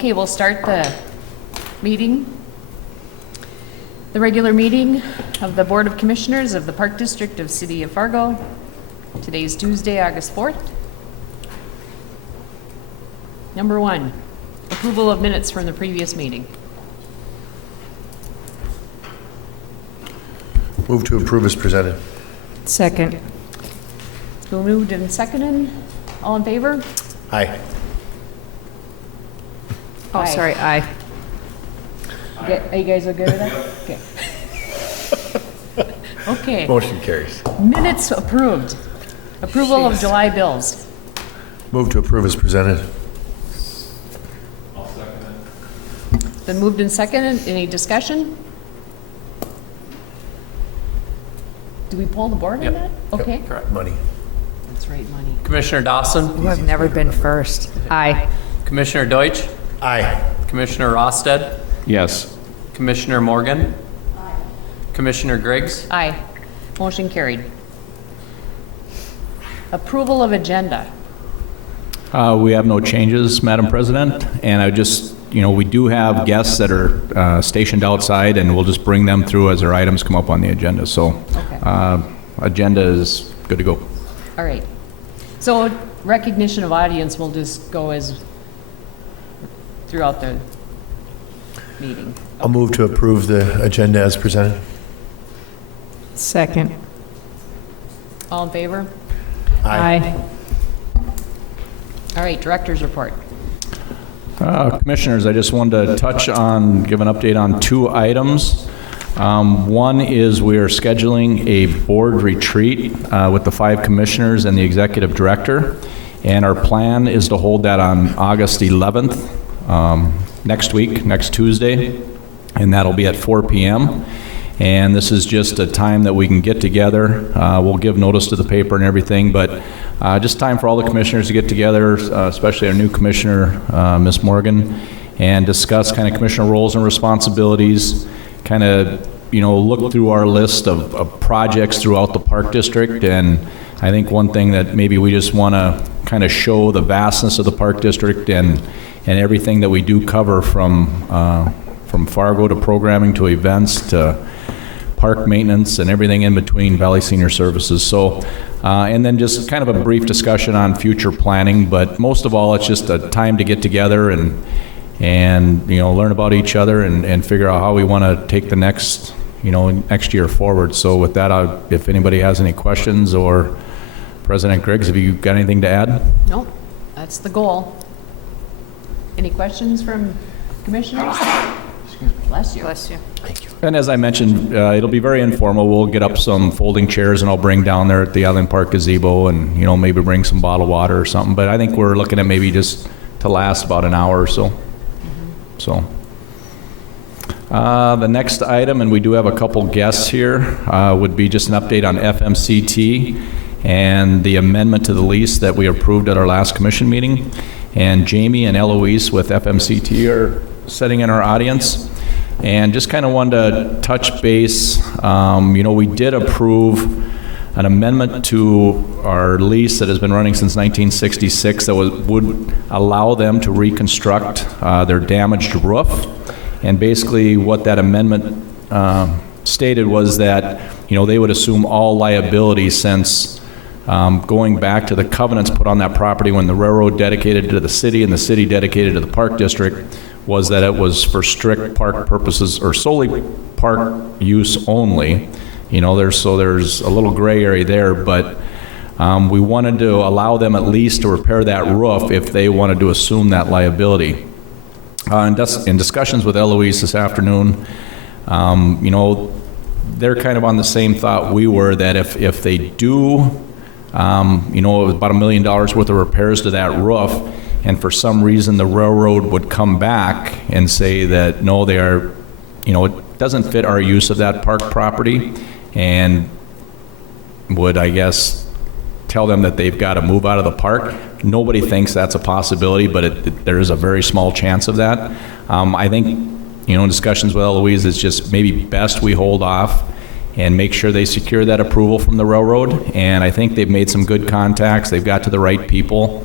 Okay, we'll start the meeting. The regular meeting of the Board of Commissioners of the Park District of City of Fargo. Today's Tuesday, August 4th. Number 1, approval of minutes from the previous meeting. Move to approve as presented. Second. It's been moved and seconded. All in favor? Aye. Oh, Aye. sorry, aye. Are you guys okay with that? Okay. Okay. Motion carries. Minutes approved. Approval of July bills. Move to approve as presented. It's been moved and seconded. Any discussion? Do we pull the board on Yep. that? Okay. Correct. Money. That's right, money. Commissioner Dawson, You have never been first. Aye. Commissioner Deutsch, Aye. Commissioner Rosted, Yes. Commissioner Morgan, Commissioner Griggs, Aye. Motion carried. Approval of agenda. We have no changes, Madam President, and I just, we do have guests that are stationed outside, and we'll just bring them through as their items come up on the agenda. So, Okay. agenda is good to go. All right. So recognition of audience will just go as throughout the meeting. I'll move to approve the agenda as presented. Second. All in favor? Aye. All right, director's report. Commissioners, I just wanted to give an update on 2 items. One is we are scheduling a board retreat with the 5 commissioners and the executive director, and our plan is to hold that on August 11th, next week, next Tuesday, and that'll be at 4 p.m. And this is just a time that we can get together. We'll give notice to the paper and everything, but just time for all the commissioners to get together, especially our new commissioner, Ms. Morgan, and discuss kind of commissioner roles and responsibilities, kind of, look through our list of projects throughout the Park District. And I think one thing that maybe we just want to kind of show the vastness of the Park District and everything that we do cover from Fargo to programming to events to park maintenance and everything in between, Valley Senior Services. So, and then just kind of a brief discussion on future planning, but most of all, it's just a time to get together and learn about each other and figure out how we want to take the next year forward. So with that, if anybody has any questions, or President Griggs, have you got anything to add? Nope, that's the goal. Any questions from commissioners? Bless you. Bless you. And as I mentioned, it'll be very informal. We'll get up some folding chairs and I'll bring down there at the Island Park gazebo and, maybe bring some bottled water or something. But I think we're looking at maybe just to last about an hour or so. So the next item, and we do have a couple guests here, would be just an update on FMCT and the amendment to the lease that we approved at our last commission meeting. And Jamie and Eloise with FMCT are sitting in our audience. And just kind of wanted to touch base. We did approve an amendment to our lease that has been running since 1966 that would allow them to reconstruct their damaged roof. And basically what that amendment stated was that, they would assume all liability since going back to the covenants put on that property when the railroad dedicated to the city and the city dedicated to the Park District, was that it was for strict park purposes or solely park use only. There's a little gray area there, but we wanted to allow them at least to repair that roof if they wanted to assume that liability. In discussions with Eloise this afternoon, they're kind of on the same thought we were, that if they do, about $1 million worth of repairs to that roof, and for some reason the railroad would come back and say that, no, they are, it doesn't fit our use of that park property, and would, I guess, tell them that they've got to move out of the park. Nobody thinks that's a possibility, but there is a very small chance of that. I think, in discussions with Eloise, it's just maybe best we hold off and make sure they secure that approval from the railroad. And I think they've made some good contacts. They've got to the right people.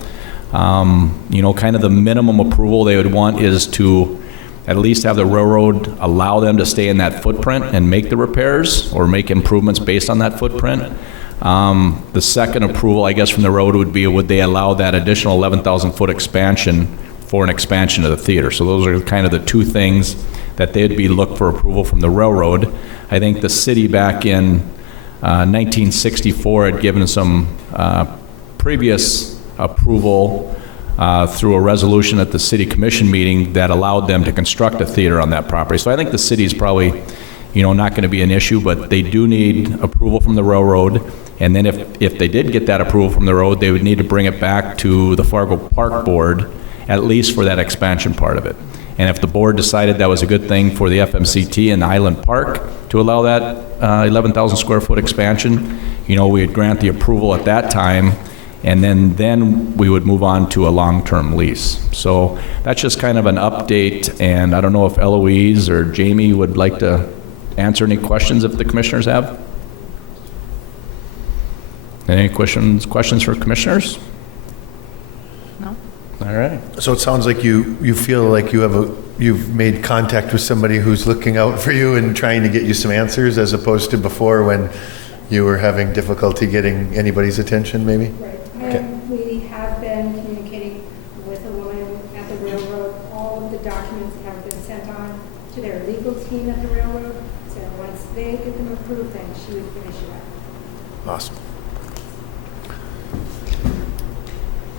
Kind of the minimum approval they would want is to at least have the railroad allow them to stay in that footprint and make the repairs or make improvements based on that footprint. The second approval, I guess, from the road would be, would they allow that additional 11,000-foot expansion for an expansion of the theater? So those are kind of the two things that they'd be look for approval from the railroad. I think the city back in 1964 had given some previous approval through a resolution at the city commission meeting that allowed them to construct a theater on that property. So I think the city's probably, not going to be an issue, but they do need approval from the railroad. And then if they did get that approval from the road, they would need to bring it back to the Fargo Park Board, at least for that expansion part of it. And if the board decided that was a good thing for the FMCT and Island Park to allow that 11,000 square foot expansion, we would grant the approval at that time, and then we would move on to a long-term lease. So that's just kind of an update, and I don't know if Eloise or Jamie would like to answer any questions if the commissioners have. Any questions for commissioners? No? All right. So it sounds like you feel like you've made contact with somebody who's looking out for you and trying to get you some answers, as opposed to before when you were having difficulty getting anybody's attention, maybe? Right. Okay. And we have been communicating with a woman at the railroad. All of the documents have been sent on to their legal team at the railroad. So once they get them approved, then she would finish it up. Awesome.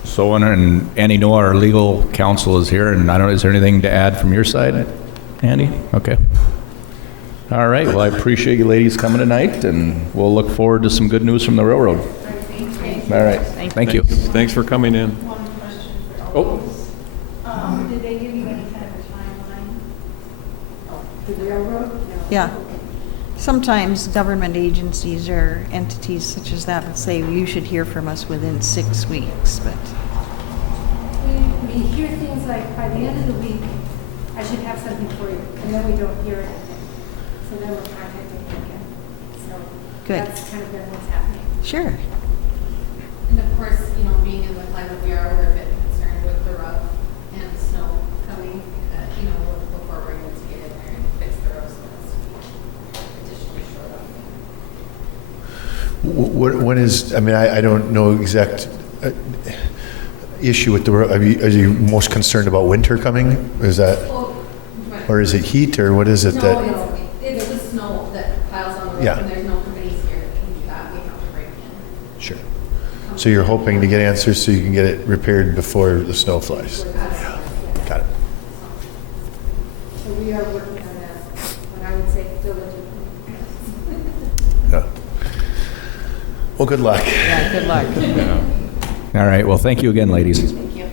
So, and Andy Noah, our legal counsel, is here, and I don't know, is there anything to add from your side, Andy? Okay. All right, well, I appreciate you ladies coming tonight, and we'll look forward to some good news from the railroad. All right, thank you. Thanks for coming in. One question for Oh. Eloise. Did they give you any kind of a timeline? The railroad? No. Yeah. Sometimes government agencies or entities such as that will say, you should hear from us within 6 weeks, but We hear things like, by the end of the week, I should have something for you, and then we don't hear anything. So then we're contacting you again. So Good. that's kind of been what's happening. sure. And of course, being in the climate we are, we're a bit concerned with the rough and snow coming, before we're able to get in there and fix the roads. So that's additionally short of. When is, I don't know exact issue with the road. Are you most concerned about winter coming? Is that, or is it heat, or what is it that? No, it's the snow that piles on the road, Yeah. and there's no companies here that can do that. We have to break in. Sure. So you're hoping to get answers so you can get it repaired before the snow flies? Got it. So we are working on that, and I would say diligently. Yeah. Well, good luck. Yeah, good luck. All right, well, thank you again, ladies. Thank you.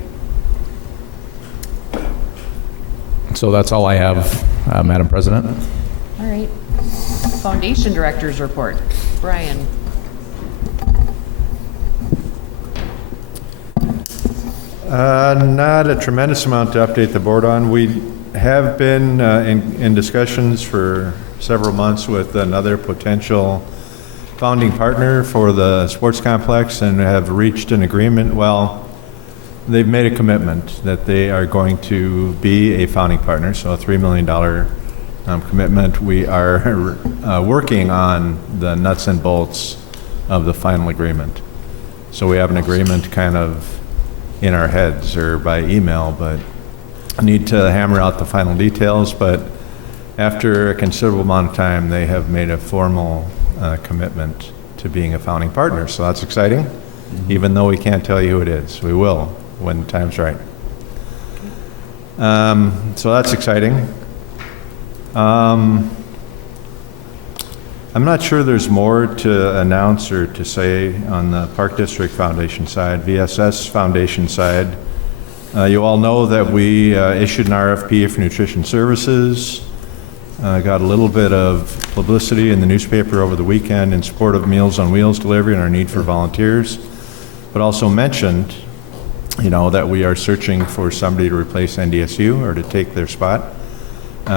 So that's all I have, Madam President. All right. Foundation Director's Report. Brian. Not a tremendous amount to update the board on. We have been in discussions for several months with another potential founding partner for the sports complex and have reached an agreement. Well, they've made a commitment that they are going to be a founding partner, so a $3 million commitment. We are working on the nuts and bolts of the final agreement. So we have an agreement kind of in our heads or by email, but I need to hammer out the final details. But after a considerable amount of time, they have made a formal commitment to being a founding partner. So that's exciting, even though we can't tell you who it is. We will when the time's right. So that's exciting. I'm not sure there's more to announce or to say on the Park District Foundation side, VSS Foundation side. You all know that we issued an RFP for nutrition services. Got a little bit of publicity in the newspaper over the weekend in support of Meals on Wheels delivery and our need for volunteers, but also mentioned, that we are searching for somebody to replace NDSU or to take their spot.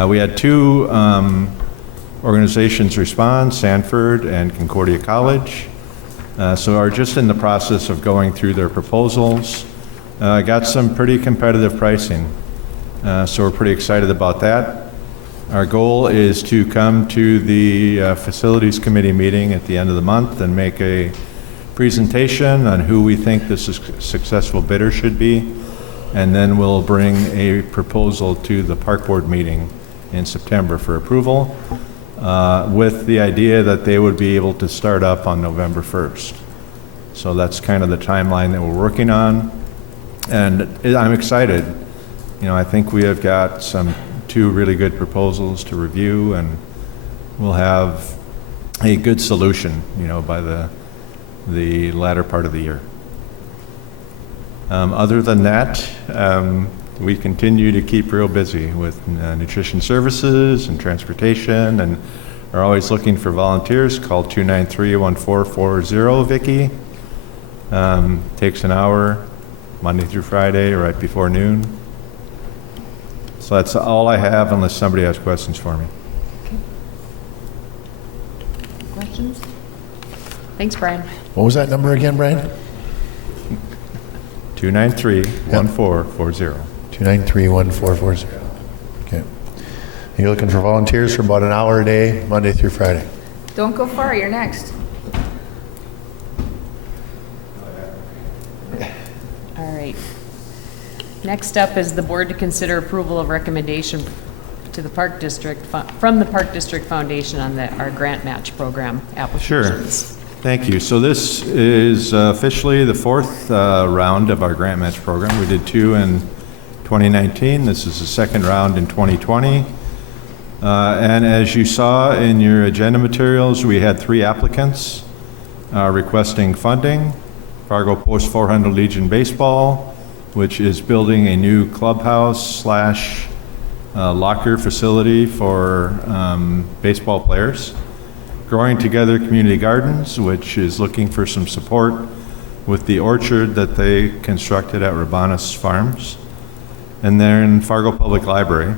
We had two organizations respond, Sanford and Concordia College. So are just in the process of going through their proposals. got some pretty competitive pricing. So we're pretty excited about that. Our goal is to come to the Facilities Committee meeting at the end of the month and make a presentation on who we think the successful bidder should be. And then we'll bring a proposal to the Park Board meeting in September for approval, with the idea that they would be able to start up on November 1st. So that's kind of the timeline that we're working on. And I'm excited. You know, I think we have got two really good proposals to review, and we'll have a good solution, you know, by the latter part of the year. Other than that, we continue to keep real busy with nutrition services and transportation, and are always looking for volunteers. Call 293-1440, Vicki. Takes an hour, Monday through Friday, right before noon. So that's all I have, unless somebody has questions for me. Questions? Thanks, Brian. What was that number again, Brian? 293-1440. 293-1440. Okay. You're looking for volunteers for about an hour a day, Monday through Friday. Don't go far, you're next. All right. Next up is the board to consider approval of recommendation to the Park District, from the Park District Foundation on our grant match program applications. Thank you. So this is officially the fourth round of our grant match program. We did 2 in 2019. This is the second round in 2020. And as you saw in your agenda materials, we had 3 applicants requesting funding. Fargo Post 400 Legion Baseball, which is building a new clubhouse / locker facility for baseball players. Growing Together Community Gardens, which is looking for some support with the orchard that they constructed at Rabanus Farms. And then Fargo Public Library,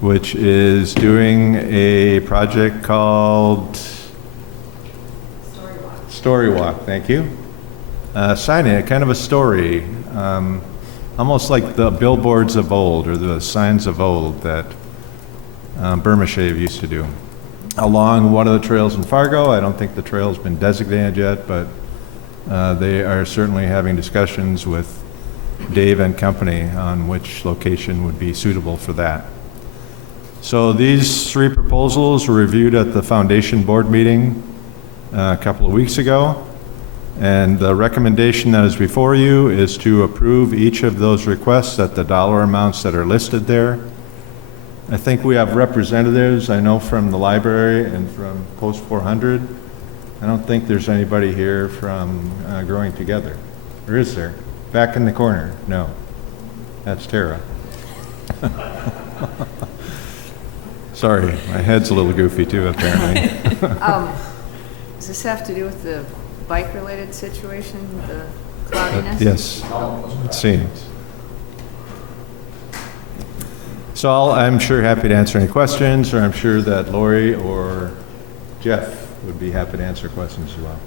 which is doing a project called Story Walk, thank you. Signing it, kind of a story, almost like the billboards of old, or the signs of old that Burma Shave used to do. Along one of the trails in Fargo. I don't think the trail's been designated yet, but they are certainly having discussions with Dave and company on which location would be suitable for that. So these 3 proposals were reviewed at the foundation board meeting a couple of weeks ago. And the recommendation that is before you is to approve each of those requests at the dollar amounts that are listed there. I think we have representatives, I know, from the library and from Post 400. I don't think there's anybody here from Growing Together. Or is there? Back in the corner? No. That's Tara. Sorry, my head's a little goofy too, apparently. Does this have to do with the bike-related situation, the cloudiness? Yes, it seems. So I'm sure happy to answer any questions, or I'm sure that Lori or Jeff would be happy to answer questions as well.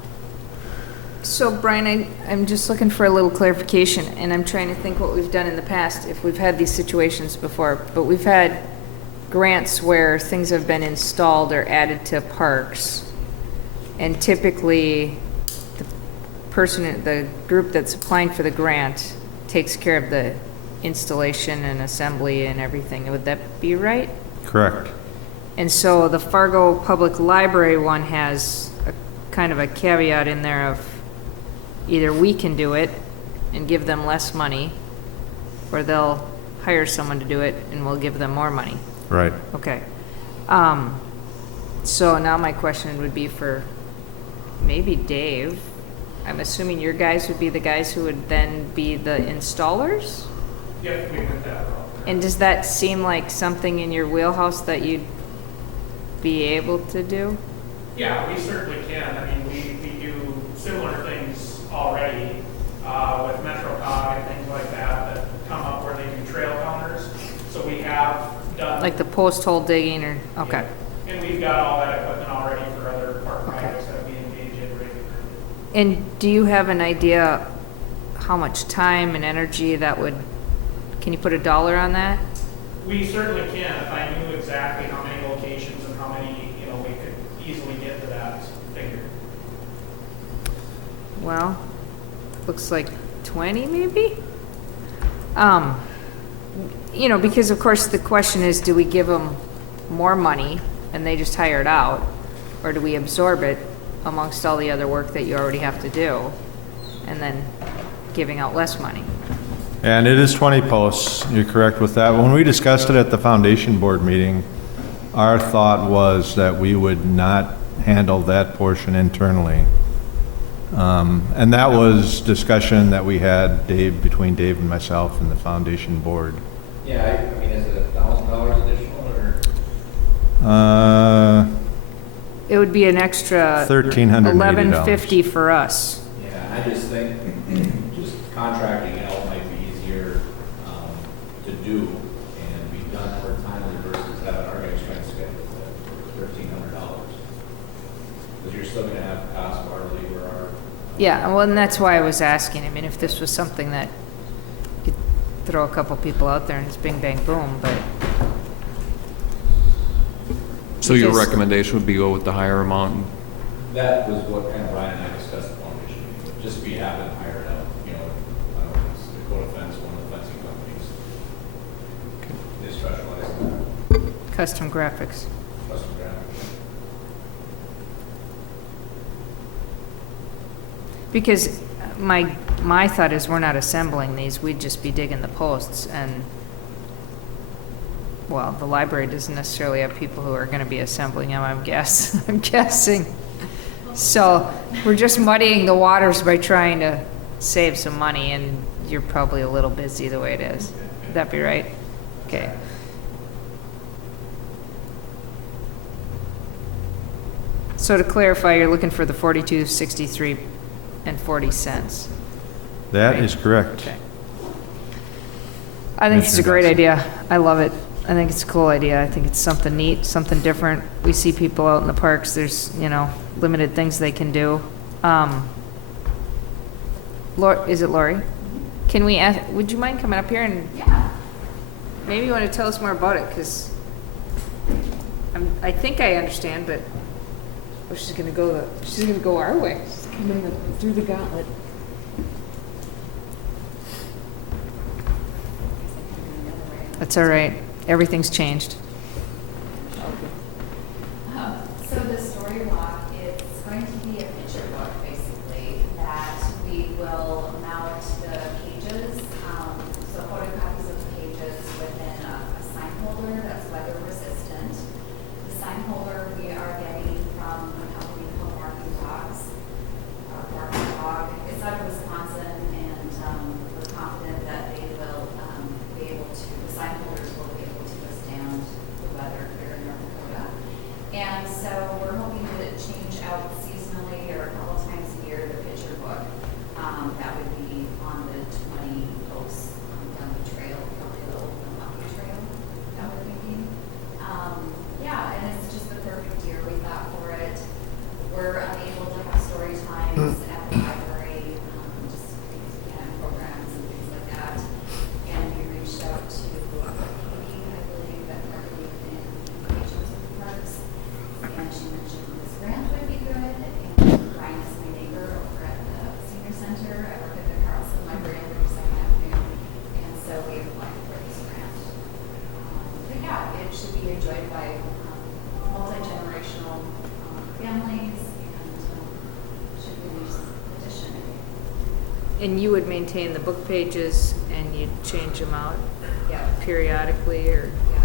So Brian, I'm just looking for a little clarification, and I'm trying to think what we've done in the past, if we've had these situations before. But we've had grants where things have been installed or added to parks, and typically the group that's applying for the grant takes care of the installation and assembly and everything. Would that be right? Correct. And so the Fargo Public Library one has a kind of a caveat in there of either we can do it and give them less money, or they'll hire someone to do it and we'll give them more money. Right. Okay. So now my question would be for maybe Dave. I'm assuming your guys would be the guys who would then be the installers? Yep, we went that route. And does that seem like something in your wheelhouse that you'd be able to do? Yeah, we certainly can. I mean, we do similar things already with MetroCog and things like that come up where they do trail counters. So we have done... Like the post hole digging or, okay. Yeah. And we've got all that equipment already for other park projects that we engage in regularly. And do you have an idea how much time and energy that would, can you put a dollar on that? We certainly can, if I knew exactly how many locations and how many, we could easily get to that figure. Well, looks like 20 maybe? Because of course the question is, do we give them more money and they just hire it out? Or do we absorb it amongst all the other work that you already have to do and then giving out less money? And it is 20 posts, you're correct with that. When we discussed it at the foundation board meeting, our thought was that we would not handle that portion internally. And that was discussion that we had, between Dave and myself and the foundation board. Yeah, I mean, is it $1,000 additional or? It would be an extra $1,380. $1,150 for us. Yeah, I just think just contracting out might be easier to do and be done more timely versus having our guys trying to schedule for $1,300. Because you're still going to have costs of our labor, our. Yeah, well, and that's why I was asking. I mean, if this was something that you could throw a couple people out there and it's bing, bang, boom, but. So your Because- recommendation would be go with the higher amount? That was what kind of Ryan and I discussed at the foundation meeting, would just be having them hired out, I don't know, it's Dakota Fence, one of the fencing companies. They specialize in that, Custom graphics. custom graphics. Because my thought is we're not assembling these, we'd just be digging the posts and, well, the library doesn't necessarily have people who are gonna be assembling them, I'm guessing. So we're just muddying the waters by trying to save some money, and you're probably a little busy the way it is. Would that be right? Okay. So to clarify, you're looking for the 42.63 and 40 cents. That is correct. Okay. I think it's a great idea. I love it. I think it's a cool idea. I think it's something neat, something different. We see people out in the parks, there's, limited things they can do. Is it Lori? Can we ask, would you mind coming up here and maybe you want to tell us more about it? Because I think I understand, but she's going to go our way. She's coming through the gauntlet. That's all right. Everything's changed. So the story walk is going to be a picture book, basically, that we will mount the pages, so photocopies of the pages within a sign holder that's weather resistant. The sign holder we are getting from a company called Barking Dogs. Barking Dog is out of Wisconsin, and we're confident that they will be able to, the sign holders will be able to withstand the weather here in North Dakota. And so we're hoping to change out seasonally or a couple times a year the picture book. That would be on the 20 posts down the trail, probably the old Milwaukee Trail that we're thinking. And it's just the perfect year we thought for it. We're unable to have story times at the library, just because we have programs and things like that. And we reached out to Katie, I believe, at Fargo in Communications with the Parks. And she mentioned this grant would be good. And Brian is my neighbor over at the senior center. I work at the Carlson Library on 32nd Avenue. And so we applied for this grant. It should be enjoyed by multi-generational families, and should be a nice addition. And you would maintain the book pages and you'd change them out Yeah. periodically, or, Yeah.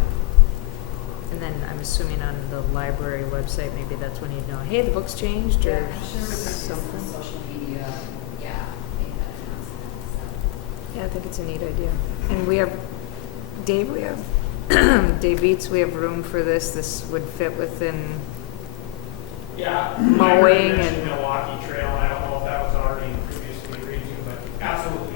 and then I'm assuming on the library website, maybe that's when you'd know, hey, the book's changed, Yeah, or I'm sure we're going to do some something. social media, make that announcement, so. Yeah, I think it's a neat idea. And we have, Dave, Dave Beats, we have room for this. This would fit within, Yeah. Mowing I heard you mention and- Milwaukee Trail, and I don't know if that was already previously agreed to, but absolutely.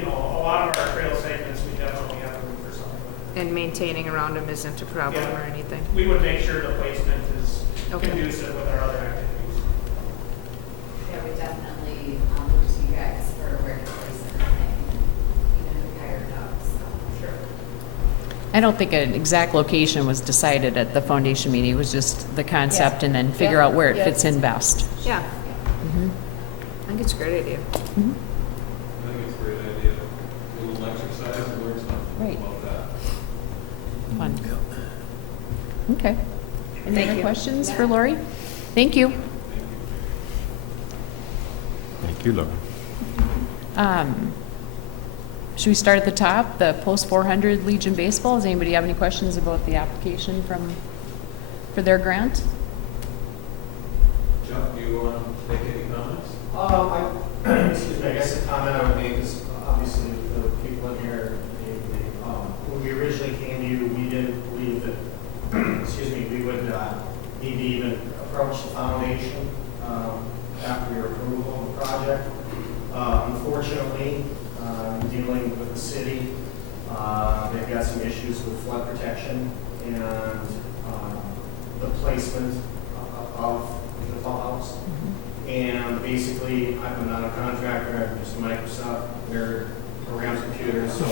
A lot of our trail segments, we definitely have room for something like that. and maintaining around them isn't a problem Yeah. or anything. We would make sure the placement is Okay. conducive with our other activities. Yeah, we definitely look to you guys for where to place it. I don't think an exact location was decided at the foundation meeting. It was just the concept and then figure out where it fits in best. Yeah. I think it's a great idea. I think it's a great idea. Do a little exercise and learn something Right. about that. Fun. Okay. Any Thank other you. questions for Lori? Thank you. Thank you, Laura. Should we start at the top, the post 400 Legion Baseball? Does anybody have any questions about the application for their grant? Jeff, do you want to make any comments? Excuse me, I guess the comment I would make is obviously the people in here, when we originally came to you, we didn't believe that, excuse me, we would need to even approach the foundation after your approval of the project. Unfortunately, dealing with the city, they've got some issues with flood protection and the placement of the clubhouse. And basically, I'm not a contractor, I'm just a Microsoft nerd, programs computers, so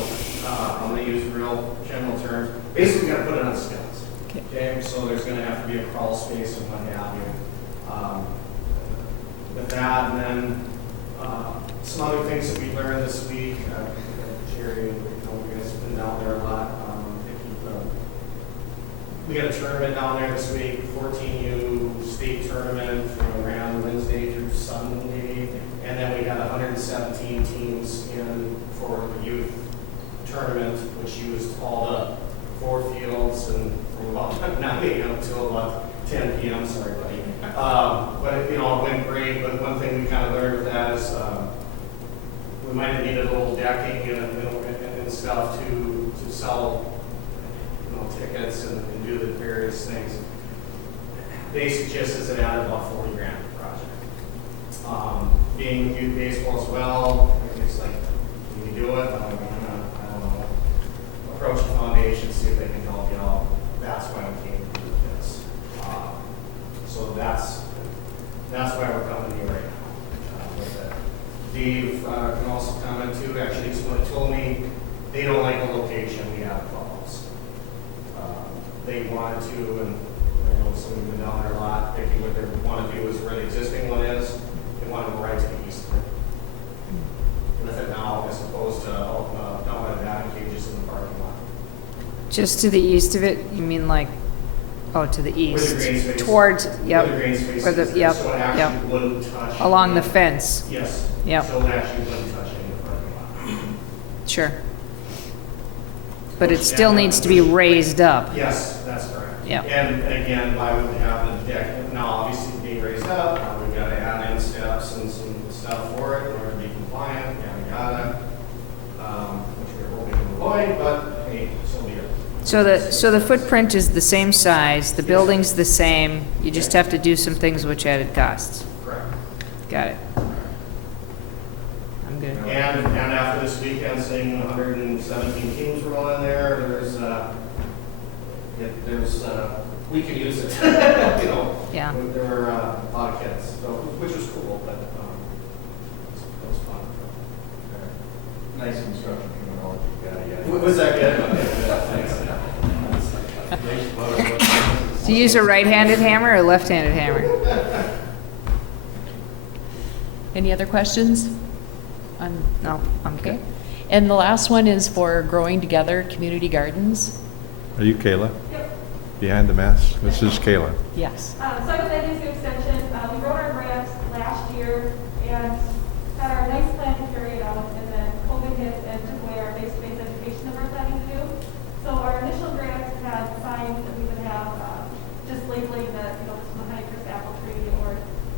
I'm going to use real general terms. Basically, we got to put it on stilts. Okay, so there's going to have to be a crawl space and what have you. With that, and then some other things that we learned this week, Jerry, you guys have been down there a lot. We got a tournament down there this week, 14U state tournament from around Wednesday through Sunday, and then we got 117 teams in for the youth tournament, which used all the 4 fields and from about 9 a.m. till about 10 p.m. Sorry, buddy. But it went great. But one thing we kind of learned with that is we might have needed a little decking and stuff to sell tickets and do the various things. Basic gist is it added about 40 grand to the project. Being youth baseball as well, it's like, can you do it? I don't know. Approach the foundation, see if they can help you out. That's why we came to do this. So that's why we're coming to you right now with it. Dave can also comment too. Actually, someone told me they don't like the location we have calls. They wanted to, and I know some of them been down there a lot, thinking what they want to do is where the existing one is. They want to go right to the east of it. With it now, as opposed to down by the batting cages in the parking lot. Just to the east of it, you mean like, to the Where the east? green space. Towards, Where the green space Where the, is there, so it actually wouldn't touch. Along the fence. Yes. Yep. So it actually wouldn't touch any of the parking lot. Sure. But it still needs to be raised up. Yes, that's correct. Yep. And again, why would we have the deck, now obviously being raised up, we've got to add in steps and some stuff for it in order to be compliant, yada, which we're hoping to avoid, but hey, so be it. So the footprint is the same size, the building's the same, you just have to do some things which added costs. Correct. Got it. I'm good. And after this weekend, seeing 117 teams roll in there, we could use it. Yeah. There were a lot of kids, so, which was cool, but it was fun. Nice construction terminology. Was that good? Do you use a right-handed hammer or left-handed hammer? Any other questions? No, I'm good. Okay. And the last one is for Growing Together Community Gardens. Are you Kayla? Yep. Behind the mask? This is Kayla. Yes. So I was adding to extension. We wrote our grant last year and had our nice plan to carry it out, and then COVID hit and took away our face-to-face education that we're planning to do. So our initial grant had signs that we would have just labeling that, this is a honeycrisp apple tree or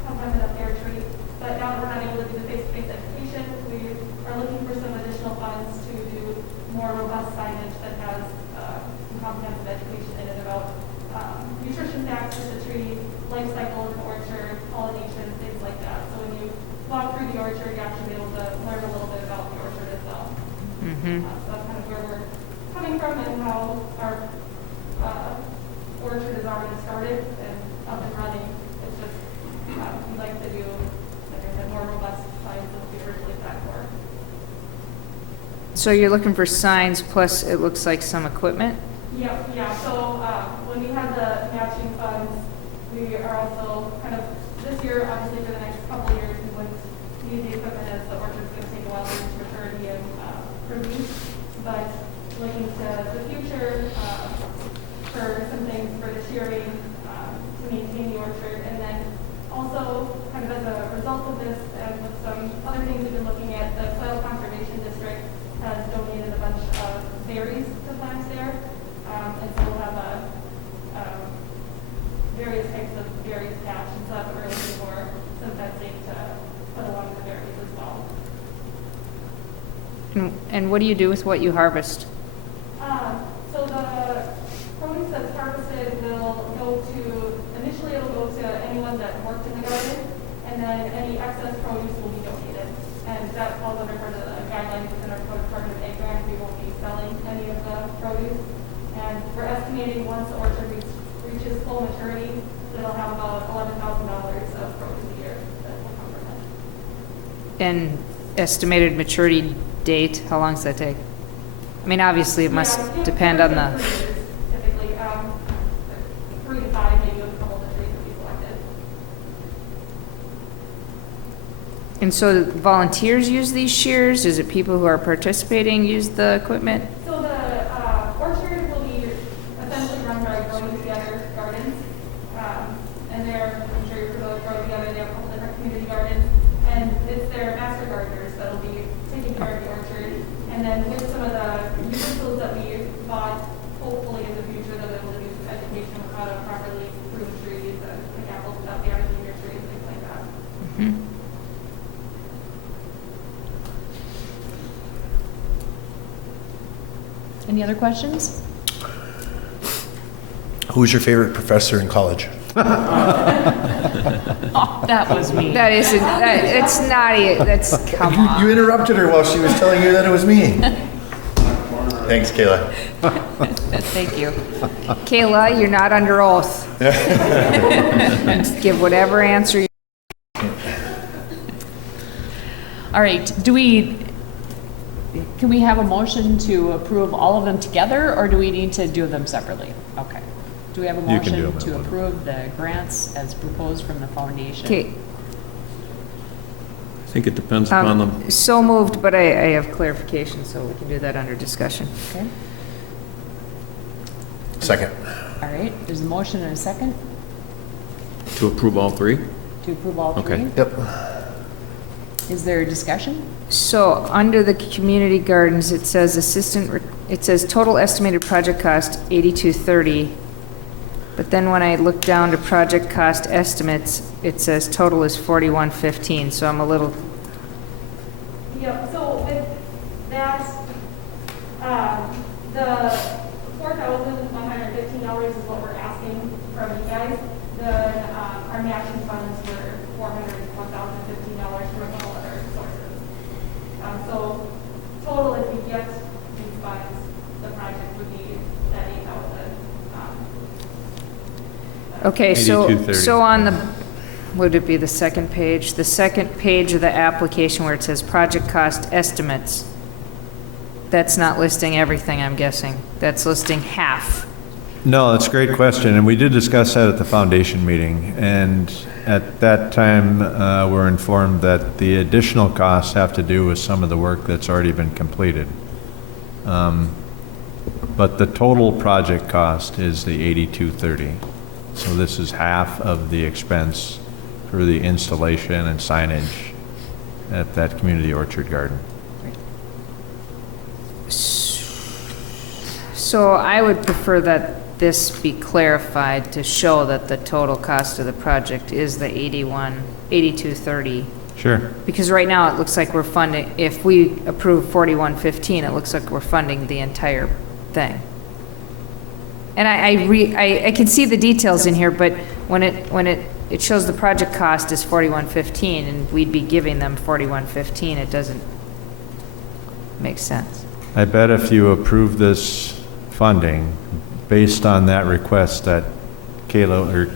come find it up there tree. But now that we're not able to do the face-to-face education, we are looking for some additional funds to do more robust signage that has some comprehensive education in it about nutrition facts of the tree, life cycle of the orchard, pollination, things like that. So when you walk through the orchard, you actually be able to learn a little bit about the orchard itself. Mm-hmm. So that's kind of where we're coming from and how our orchard is already started and up and running. It's just we like to do, like I said, more robust signs than we originally planned for. So you're looking for signs plus it looks like some equipment? Yeah, so when we have the matching funds, we are also kind of, this year, obviously for the next couple of years, we would use the equipment as the orchard's going to take a while to reach maturity and produce. But looking to the future for some things for the cheering, to maintain the orchard. And then also, kind of as a result of this, and with some other things we've been looking at, the Soil Conservation District has donated a bunch of berries to plant there. And so we'll have various types of berries patch, and so that's what we're looking for, some fencing to put along the berries as well. And what do you do with what you harvest? So the produce that's harvested will go to, initially it'll go to anyone that worked in the garden, and then any excess produce will be donated. And that falls under part of the guidelines within our code of Department of Ag grant. We won't be selling any of the produce. And we're estimating once the orchard reaches full maturity, it'll have about $11,000 of produce a year that will come from it. And estimated maturity date, how long does that take? I mean, obviously it must depend on the, Typically, 3 to 5, maybe with a couple of the trees that we selected. and so volunteers use these shears? Is it people who are participating use the equipment? So the orchard will be essentially run by Growing Together Gardens. And they're, I'm sure you're familiar with Growing Together, they have a couple different community gardens. And it's their master gardeners that'll be taking care of the orchard. And then with some of the utensils that we bought, hopefully in the future, they'll be able to do some education on how to properly prune trees and pick apples without damaging your trees, things like that. Mm-hmm. Any other questions? Who was your favorite professor in college? Oh, that was me. That isn't, it's not, that's, come on. You interrupted her while she was telling you that it was me. Thanks, Kayla. Thank you. Kayla, you're not under oath. Just give whatever answer you. All right, can we have a motion to approve all of them together, or do we need to do them separately? Okay. Do we have a You can do motion them to in one. approve the grants as proposed from the foundation? Okay, I think it depends upon the, so moved, but I have clarification, so we can do that under discussion. Okay, Second. all right, there's a motion and a second to approve all three? to approve all three. Okay. Yep. Is there a discussion? So, under the community gardens, it says it says total estimated project cost $8230. But then when I look down to project cost estimates, it says total is $4115, so I'm a little, Yep, so with that, the $4,115 is what we're asking from you guys. Our matching funds were $1,015 from a couple other sources. So total, if we get these funds, the project would be at $8,000. okay, so 8230. on the, would it be the second page? The second page of the application where it says project cost estimates, that's not listing everything, I'm guessing. That's listing half. No, that's a great question, and we did discuss that at the foundation meeting. And at that time, we're informed that the additional costs have to do with some of the work that's already been completed. But the total project cost is the $8230. So this is half of the expense for the installation and signage at that community orchard garden. So I would prefer that this be clarified to show that the total cost of the project is the $8230. Sure. Because right now, it looks like we're funding, if we approve 4115, it looks like we're funding the entire thing. And I can see the details in here, but when it shows the project cost is 4115, and we'd be giving them 4115, it doesn't make sense. I bet if you approve this funding based on that request that Kayla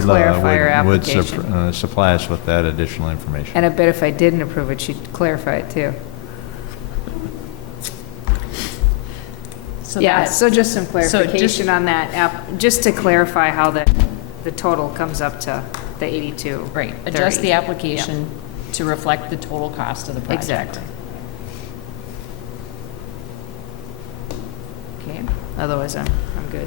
clarify our would application. supply us with that additional information. And I bet if I didn't approve it, she'd clarify it too. So Yeah, that- so just some so clarification on that app, just to clarify how the total comes up to the 82. Right, adjust the 30. application to reflect the total cost of the project. Exactly. Okay, Otherwise, I'm good.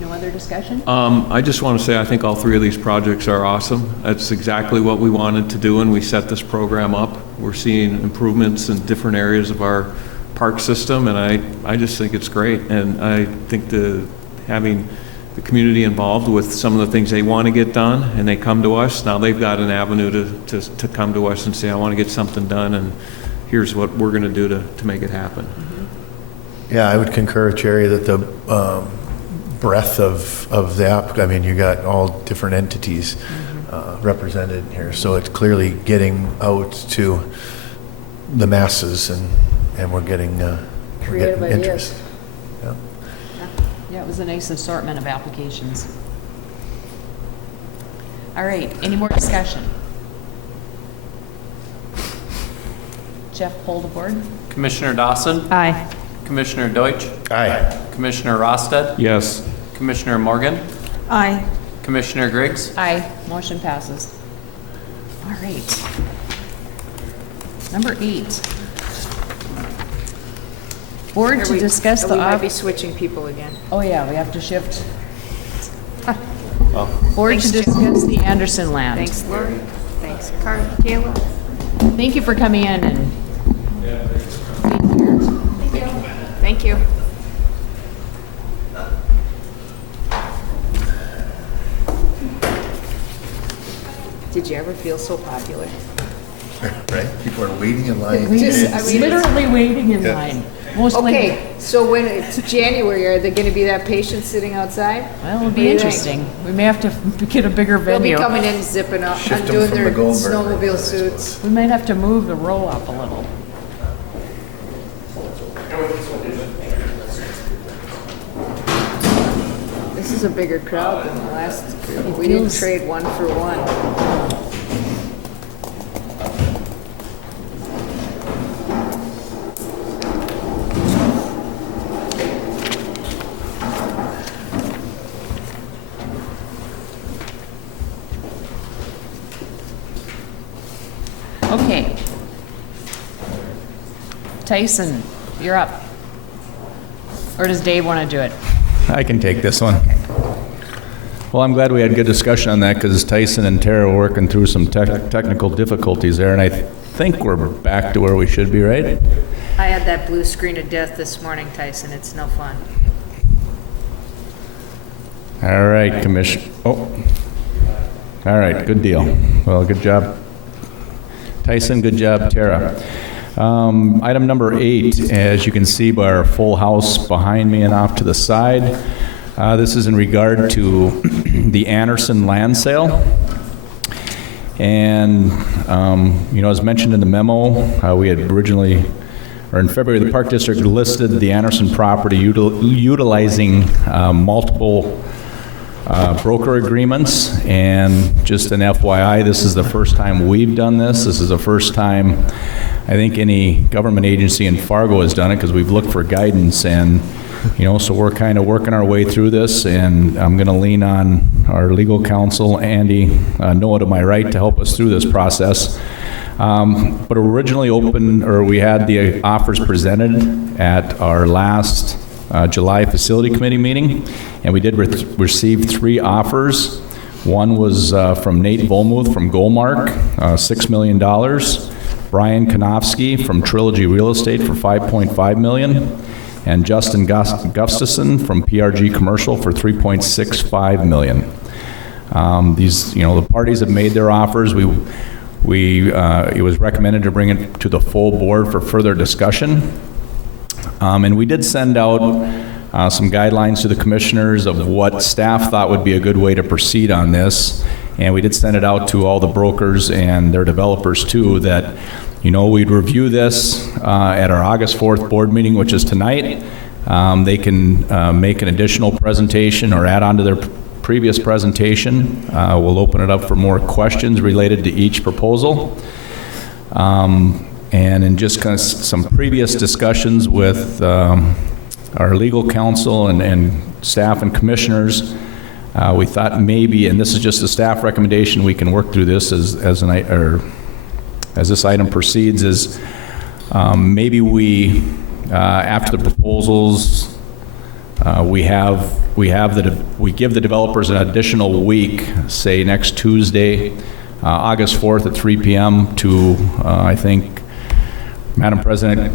no other discussion? I just want to say, I think all three of these projects are awesome. That's exactly what we wanted to do when we set this program up. We're seeing improvements in different areas of our park system, and I just think it's great. And I think having the community involved with some of the things they want to get done, and they come to us, now they've got an avenue to come to us and say, I want to get something done, and here's what we're going to do to make it happen. Yeah, I would concur, Jerry, that the breadth of the app, I mean, you got all different entities represented here, so it's clearly getting out to the masses, and we're getting Creative ideas. interest. Yeah. Yeah, it was a nice assortment of applications. All right, any more discussion? Jeff, pull the board. Commissioner Dawson, Aye. Commissioner Deutsch, Aye. Commissioner Rosted, Yes. Commissioner Morgan, Aye. Commissioner Griggs. Aye, motion passes. All right. Number 8. Board to discuss the We might be switching people again. Oh, yeah, we have to shift. Board to discuss the Anderson land. Thanks, Lori. Thanks, Kayla. Thank you for coming in and Thank you. Did you ever feel so popular? Right? People are waiting in line. literally waiting in Yeah. line. Most likely. Okay, so when it's January, are there gonna be that patient sitting outside? Well, it'll What do be you think? interesting. We may have to get a bigger They'll be venue. coming in zipping up, Shift 'em undoing from their the Goldberg snowmobile regular suits. We might have to move the row up a little. This is a bigger crowd than the last group. We didn't trade one for one. Okay. Tyson, you're up. Or does Dave want to do it? I can take this one. Well, I'm glad we had good discussion on that because Tyson and Tara were working through some technical difficulties there, and I think we're back to where we should be, right? I had that blue screen of death this morning, Tyson. It's no fun. All right, Commissioner. Oh. All right, good deal. Well, good job, Tyson. Good job, Tara. Item number 8, as you can see by our full house behind me and off to the side, this is in regard to the Anderson land sale. And, as mentioned in the memo, we had originally, or in February, the Park District listed the Anderson property utilizing multiple broker agreements. And just an FYI, this is the first time we've done this. This is the first time I think any government agency in Fargo has done it because we've looked for guidance, and so we're kind of working our way through this, and I'm going to lean on our legal counsel, Andy Noah, to my right, to help us through this process. But originally we had the offers presented at our last July facility committee meeting, and we did receive 3 offers. One was from Nate Volmuth from Goldmark, $6 million. Brian Konofsky from Trilogy Real Estate for $5.5 million, and Justin Gustafson from PRG Commercial for $3.65 million. The parties have made their offers. It was recommended to bring it to the full board for further discussion. And we did send out some guidelines to the commissioners of what staff thought would be a good way to proceed on this. And we did send it out to all the brokers and their developers too, that, we'd review this at our August 4th board meeting, which is tonight. They can make an additional presentation or add on to their previous presentation. We'll open it up for more questions related to each proposal. And in just kind of some previous discussions with our legal counsel and staff and commissioners, we thought maybe, and this is just a staff recommendation, we can work through this as this item proceeds, is maybe we, after the proposals, we give the developers an additional week, say next Tuesday, August 4th at 3 p.m. to, I think, Madam President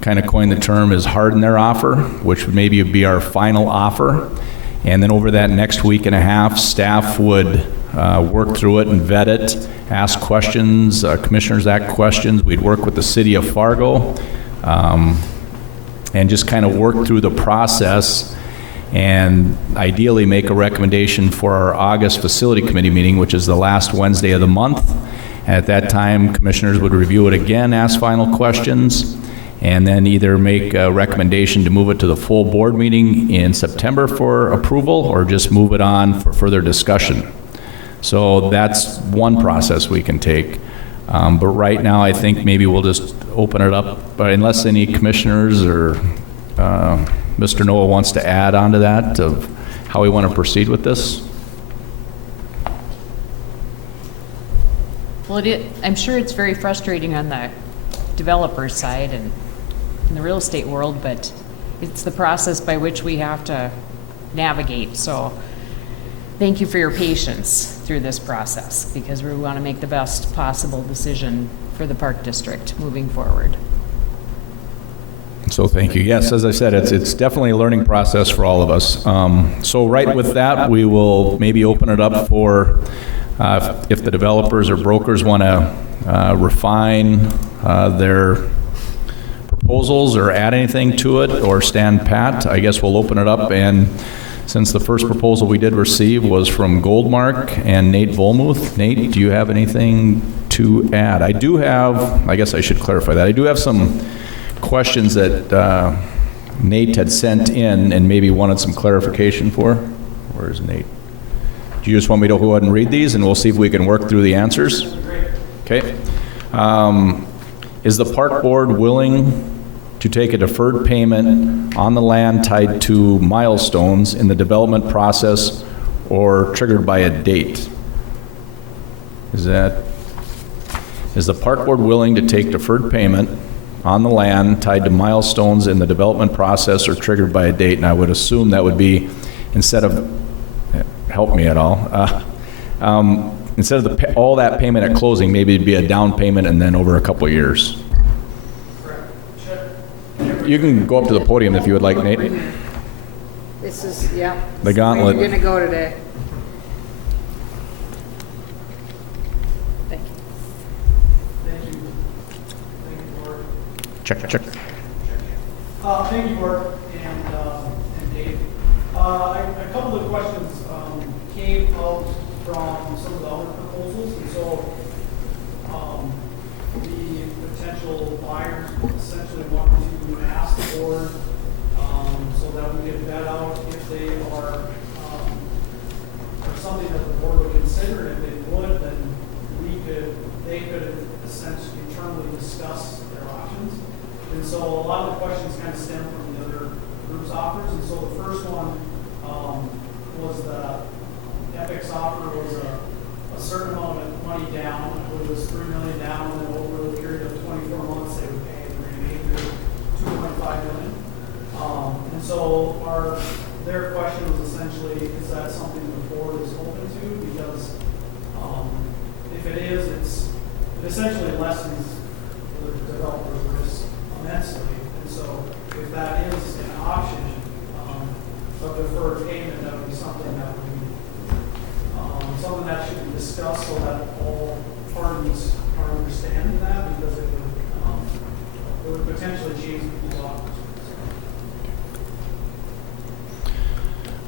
kind of coined the term is harden their offer, which would maybe be our final offer. And then over that next week and a half, staff would work through it and vet it, ask questions, commissioners ask questions. We'd work with the city of Fargo and just kind of work through the process and ideally make a recommendation for our August facility committee meeting, which is the last Wednesday of the month. At that time, commissioners would review it again, ask final questions, and then either make a recommendation to move it to the full board meeting in September for approval or just move it on for further discussion. So that's one process we can take. But right now, I think maybe we'll just open it up, but unless any commissioners or Mr. Noah wants to add on to that of how we want to proceed with this. Well, I'm sure it's very frustrating on the developer side and in the real estate world, but it's the process by which we have to navigate. So thank you for your patience through this process, because we want to make the best possible decision for the Park District moving forward. So thank you. Yes, as I said, it's definitely a learning process for all of us. So right with that, we will maybe open it up for if the developers or brokers want to refine their proposals or add anything to it or stand pat. I guess we'll open it up, and since the first proposal we did receive was from Goldmark and Nate Volmuth. Nate, do you have anything to add? I do have, I guess I should clarify that. I do have some questions that Nate had sent in and maybe wanted some clarification for. Where's Nate? Do you just want me to go ahead and read these and we'll see if we can work through the answers? Okay. Is the park board willing to take a deferred payment on the land tied to milestones in the development process or triggered by a date? Is the park board willing to take deferred payment on the land tied to milestones in the development process or triggered by a date? And I would assume that would be, instead of, help me at all, instead of all that payment at closing, maybe it'd be a down payment and then over a couple of years. You can go up to the podium if you would like, Nate. This is, yeah. The gauntlet. Where you're going to go today. Thank you. Thank you. Thank you, Board. Check. Thank you, Board and Dave. A couple of questions came out from some of the other proposals, and so the potential buyers essentially want to ask the board so that we can vet out if they are something that the board would consider. If they would, then they could essentially internally discuss their options. And so a lot of the questions kind of stem from the other group's offers. And so the first one was the Epic's offer was a certain amount of money down. It was $3 million down, and then over the period of 24 months, they would pay the remainder $2.5 million. And so their question was essentially, is that something the board is open to? Because if it is, it essentially lessens the developer's risk immensely. And so if that is an option of deferred payment, that would be something that would be something that should be discussed so that all parties are understanding that, because it would potentially change people's offers.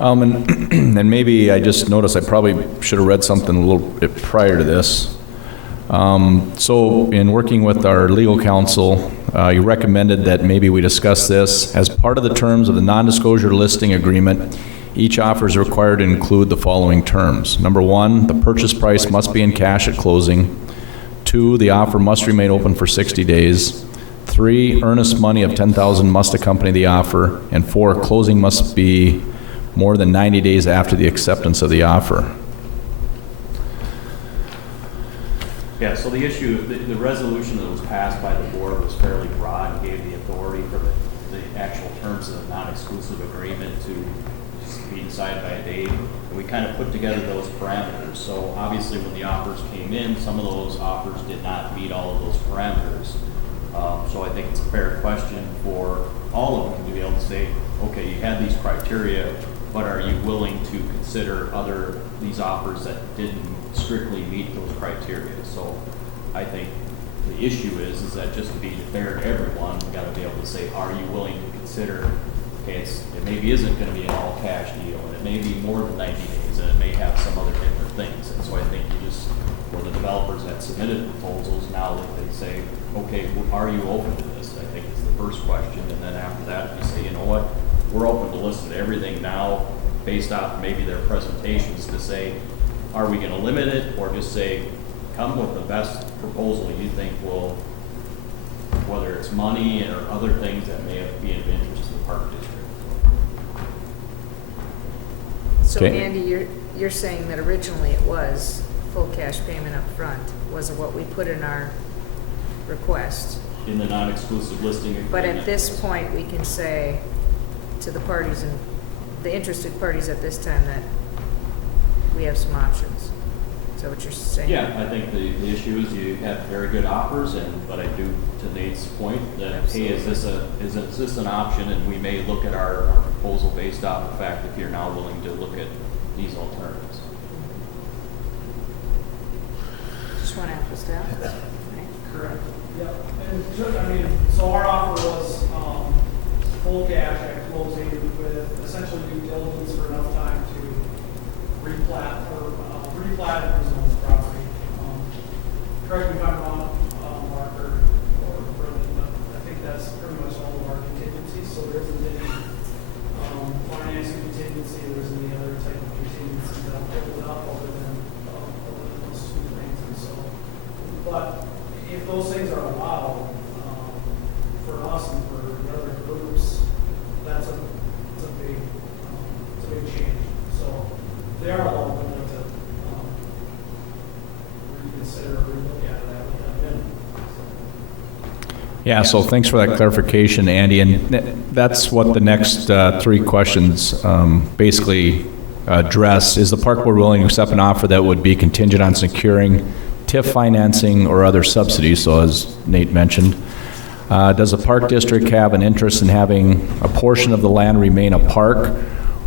And maybe I just noticed I probably should have read something a little bit prior to this. So in working with our legal counsel, you recommended that maybe we discuss this. As part of the terms of the non-disclosure listing agreement, each offer is required to include the following terms. Number one, the purchase price must be in cash at closing. 2, the offer must remain open for 60 days. 3, earnest money of $10,000 must accompany the offer. And 4, closing must be more than 90 days after the acceptance of the offer. Yeah, so the issue, the resolution that was passed by the board was fairly broad and gave the authority for the actual terms of the non-exclusive agreement to be decided by a date. And we kind of put together those parameters. So obviously when the offers came in, some of those offers did not meet all of those parameters. So I think it's a fair question for all of them to be able to say, okay, you had these criteria, but are you willing to consider these offers that didn't strictly meet those criteria? So I think the issue is that just to be fair to everyone, we got to be able to say, are you willing to consider, okay, it maybe isn't going to be an all cash deal, and it may be more than 90 days, and it may have some other different things. And so I think you just, for the developers that submitted proposals, now that they say, okay, are you open to this? I think it's the first question. And then after that, you say, you know what, we're open to listen to everything now based off maybe their presentations to say, are we going to limit it, or just say, come with the best proposal you think will, whether it's money or other things that may be of interest to the park district. So Okay. Andy, you're saying that originally it was full cash payment up front, was what we put in our request. In the non-exclusive listing agreement. But at this point, we can say to the parties and the interested parties at this time that we have some options. Is that what you're saying? Yeah, I think the issue is you have very good offers, but I do, to Nate's point, that, Absolutely. hey, is this an option? And we may look at our proposal based off the fact that you're now willing to look at these alternatives. Just want apples to apples, right? Correct. Yep. And so our offer was full cash at closing with essentially due diligence for enough time to replat and rezone the property. Correct me if I'm wrong, Mark or Brendan, but I think that's pretty much all of our contingencies. So there isn't any financing contingency, there isn't any other type of contingency that I'll pull it up other than those two things. And so, but if those things are allowed for us and for the other groups, that's a big change. So they are allowed to reconsider or relook at that with that in. Yeah, so thanks for that clarification, Andy. And that's what the next 3 questions basically address. Is the park board willing to accept an offer that would be contingent on securing TIF financing or other subsidies? So as Nate mentioned, does the park district have an interest in having a portion of the land remain a park,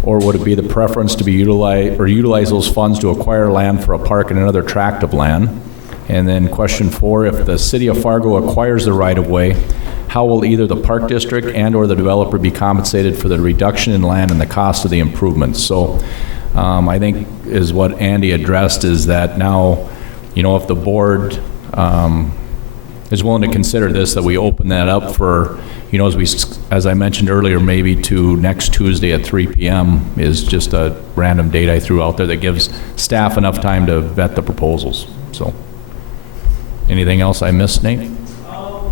or would it be the preference to be utilize those funds to acquire land for a park and another tract of land? And then question 4, if the city of Fargo acquires the right-of-way, how will either the park district and or the developer be compensated for the reduction in land and the cost of the improvements? So I think is what Andy addressed, is that now, if the board is willing to consider this, that we open that up for, as I mentioned earlier, maybe to next Tuesday at 3 p.m. is just a random date I threw out there that gives staff enough time to vet the proposals. So, anything else I missed, Nate? No,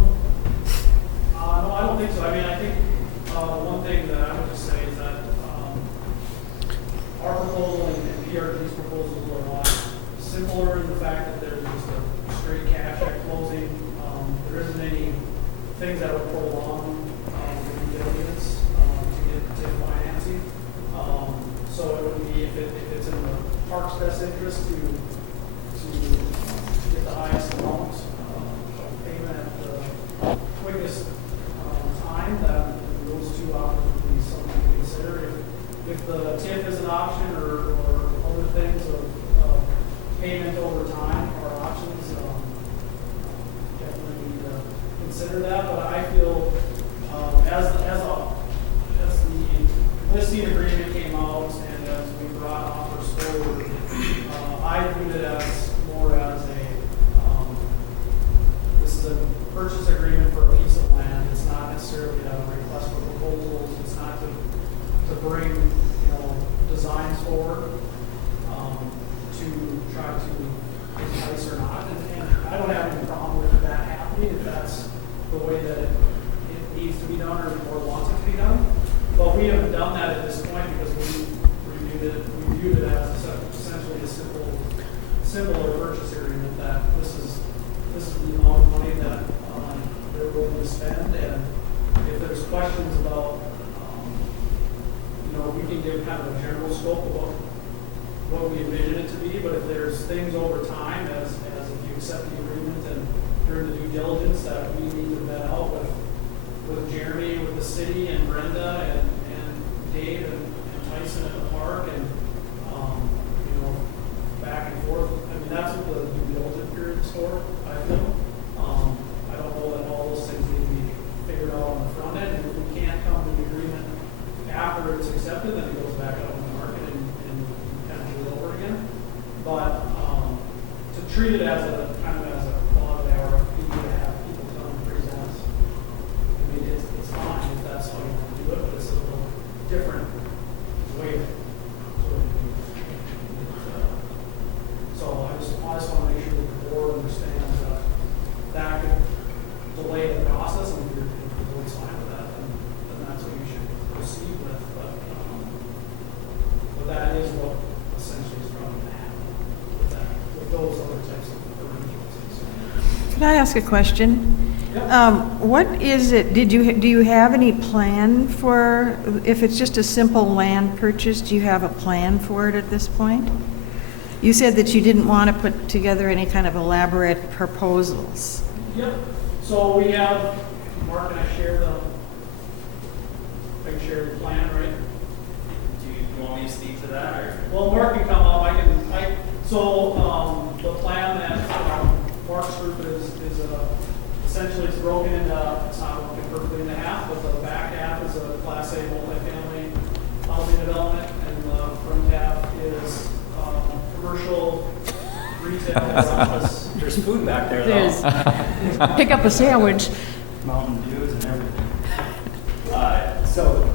I don't think so. I mean, I think one thing that I would just say is that our proposal and PRG's proposals are a lot simpler in the fact that there's just a straight cash at closing. There isn't any things that would prolong the due diligence to get financing. So it would be, if it's in the park's best interest to get the highest amount of payment at the quickest time, that those 2 offers would be something to consider. If the TIF is an option or other things of payment over time are options, definitely need to consider that. But I feel as the listing agreement came out and as we brought offers forward, I viewed it as more as this is a purchase agreement for a piece of land. It's not necessarily a request for proposals. It's not to bring designs forward to try to entice or not. And I don't have any problem with that happening if that's the way that that it needs to be done or the board wants it to be done. But we haven't done that at this point because we viewed it as essentially a simpler purchase agreement that this is the amount of money that they're willing to spend, and if there's questions about, we can give kind of a general scope of what we envision it to be, but if there's things over time, as if you accept the agreement and during the due diligence that we need to vet out with Jeremy, with the city, and Brenda, and Dave, and Tyson at the park, and back and forth. I mean, that's what the due diligence period is for, I feel. I don't know that all those things need to be figured out on the front end, and if we can't come to an agreement after it's accepted, then it goes back out on the market and kind of do it over again. But to treat it as a kind of as a quality RFP to have people come and present, I mean, it's fine if that's how you want to do it, but it's a little different way of so I just want to make sure that the board understands that could delay the process, and if the board's fine with that, then that's what you should proceed with. But that is what essentially is probably going to happen with those other types of arrangements. Can I ask a question? Yep. What is it, do you have any plan for, if it's just a simple land purchase, do you have a plan for it at this point? You said that you didn't want to put together any kind of elaborate proposals. Yep. So we have, Mark and I share the plan, right? Do you want me to speak to that, or? Well, Mark can come up. The plan that Mark's group is essentially it's broken into, it's not broken perfectly into half, but the back half is a Class A multifamily housing development, and the front half is commercial retail and office. There's food back there, There's, though. pick up a sandwich. Mountain Dews and everything. So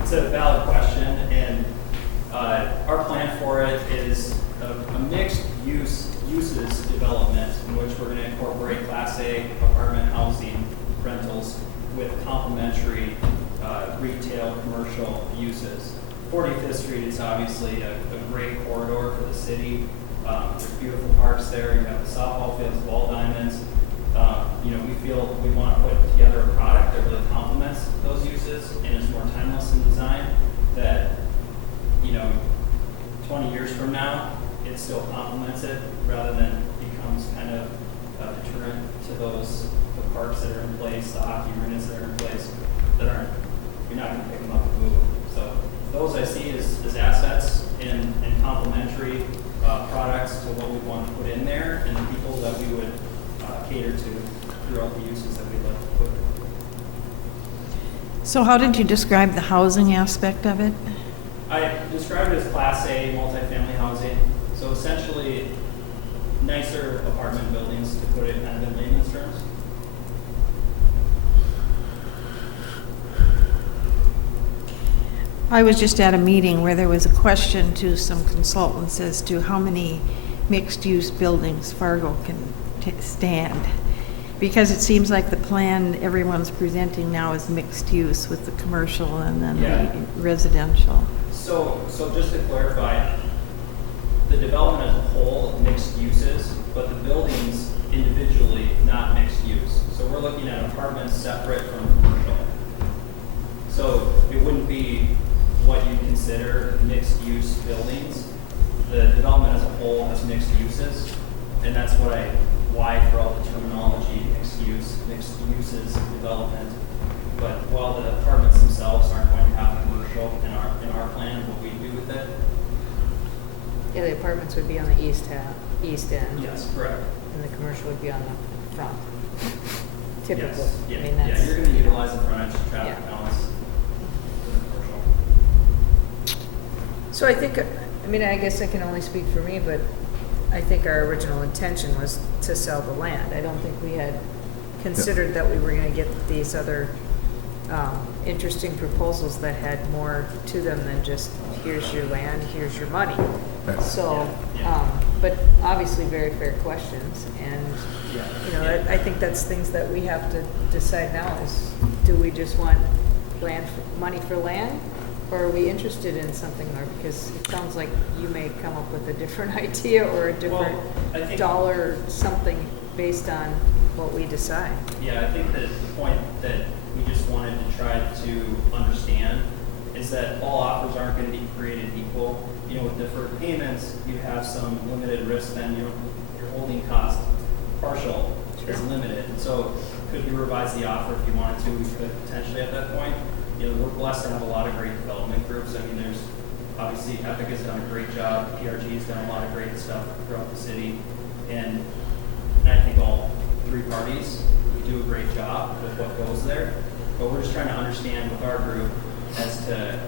it's a valid question, and our plan for it is a mixed uses development in which we're going to incorporate Class A apartment housing rentals with complementary retail commercial uses. 45th Street is obviously a great corridor for the city. There's beautiful parks there. You have the softball fields, ball diamonds. We feel we want to put together a product that really complements those uses and is more timeless in design, that 20 years from now it still complements it rather than becomes kind of a deterrent to the parks that are in place, the hockey arenas that are in place that aren't, you're not going to pick them up and move them. So those I see as assets and complementary products to what we want to put in there and the people that we would cater to throughout the uses that we'd like to put. So how did you describe the housing aspect of it? I describe it as Class A multifamily housing. So essentially nicer apartment buildings, to put it kind of in layman's terms. I was just at a meeting where there was a question to some consultants as to how many mixed-use buildings Fargo can stand. Because it seems like the plan everyone's presenting now is mixed use with the commercial and then the residential. So just to clarify, the development as a whole mixed uses, but the buildings individually not mixed use. So we're looking at apartments separate from commercial. So it wouldn't be what you consider mixed use buildings. The development as a whole has mixed uses, and that's why I throw out the terminology mixed uses development. But while the apartments themselves aren't going to have commercial in our plan, what we do with it. Yeah, the apartments would be on the east end. Yes, correct. And the commercial would be on the front, typically. Yes. Yeah, I mean, that's, you're going to utilize the frontage traffic Yeah. balance for the commercial. So I think, I guess I can only speak for me, but I think our original intention was to sell the land. I don't think we had considered that we were going to get these other interesting proposals that had more to them than just here's your land, here's your money. So, but obviously very fair questions. And, you know, I think that's things that we have to decide now is, do we just want money for land? Or are we interested in something more? Because it sounds like you may come up with a different idea or a different dollar or something based on what we decide. Yeah, I think that the point that we just wanted to try to understand is that all offers aren't going to be created equal. You know, with deferred payments, you have some limited risk, then your holding cost partial is limited. And so could you revise the offer if you wanted to? We could potentially at that point. You know, we're blessed to have a lot of great development groups. I mean, there's obviously Epic has done a great job. PRG has done a lot of great stuff throughout the city. And I think all three parties do a great job with what goes there. But we're just trying to understand with our group as to,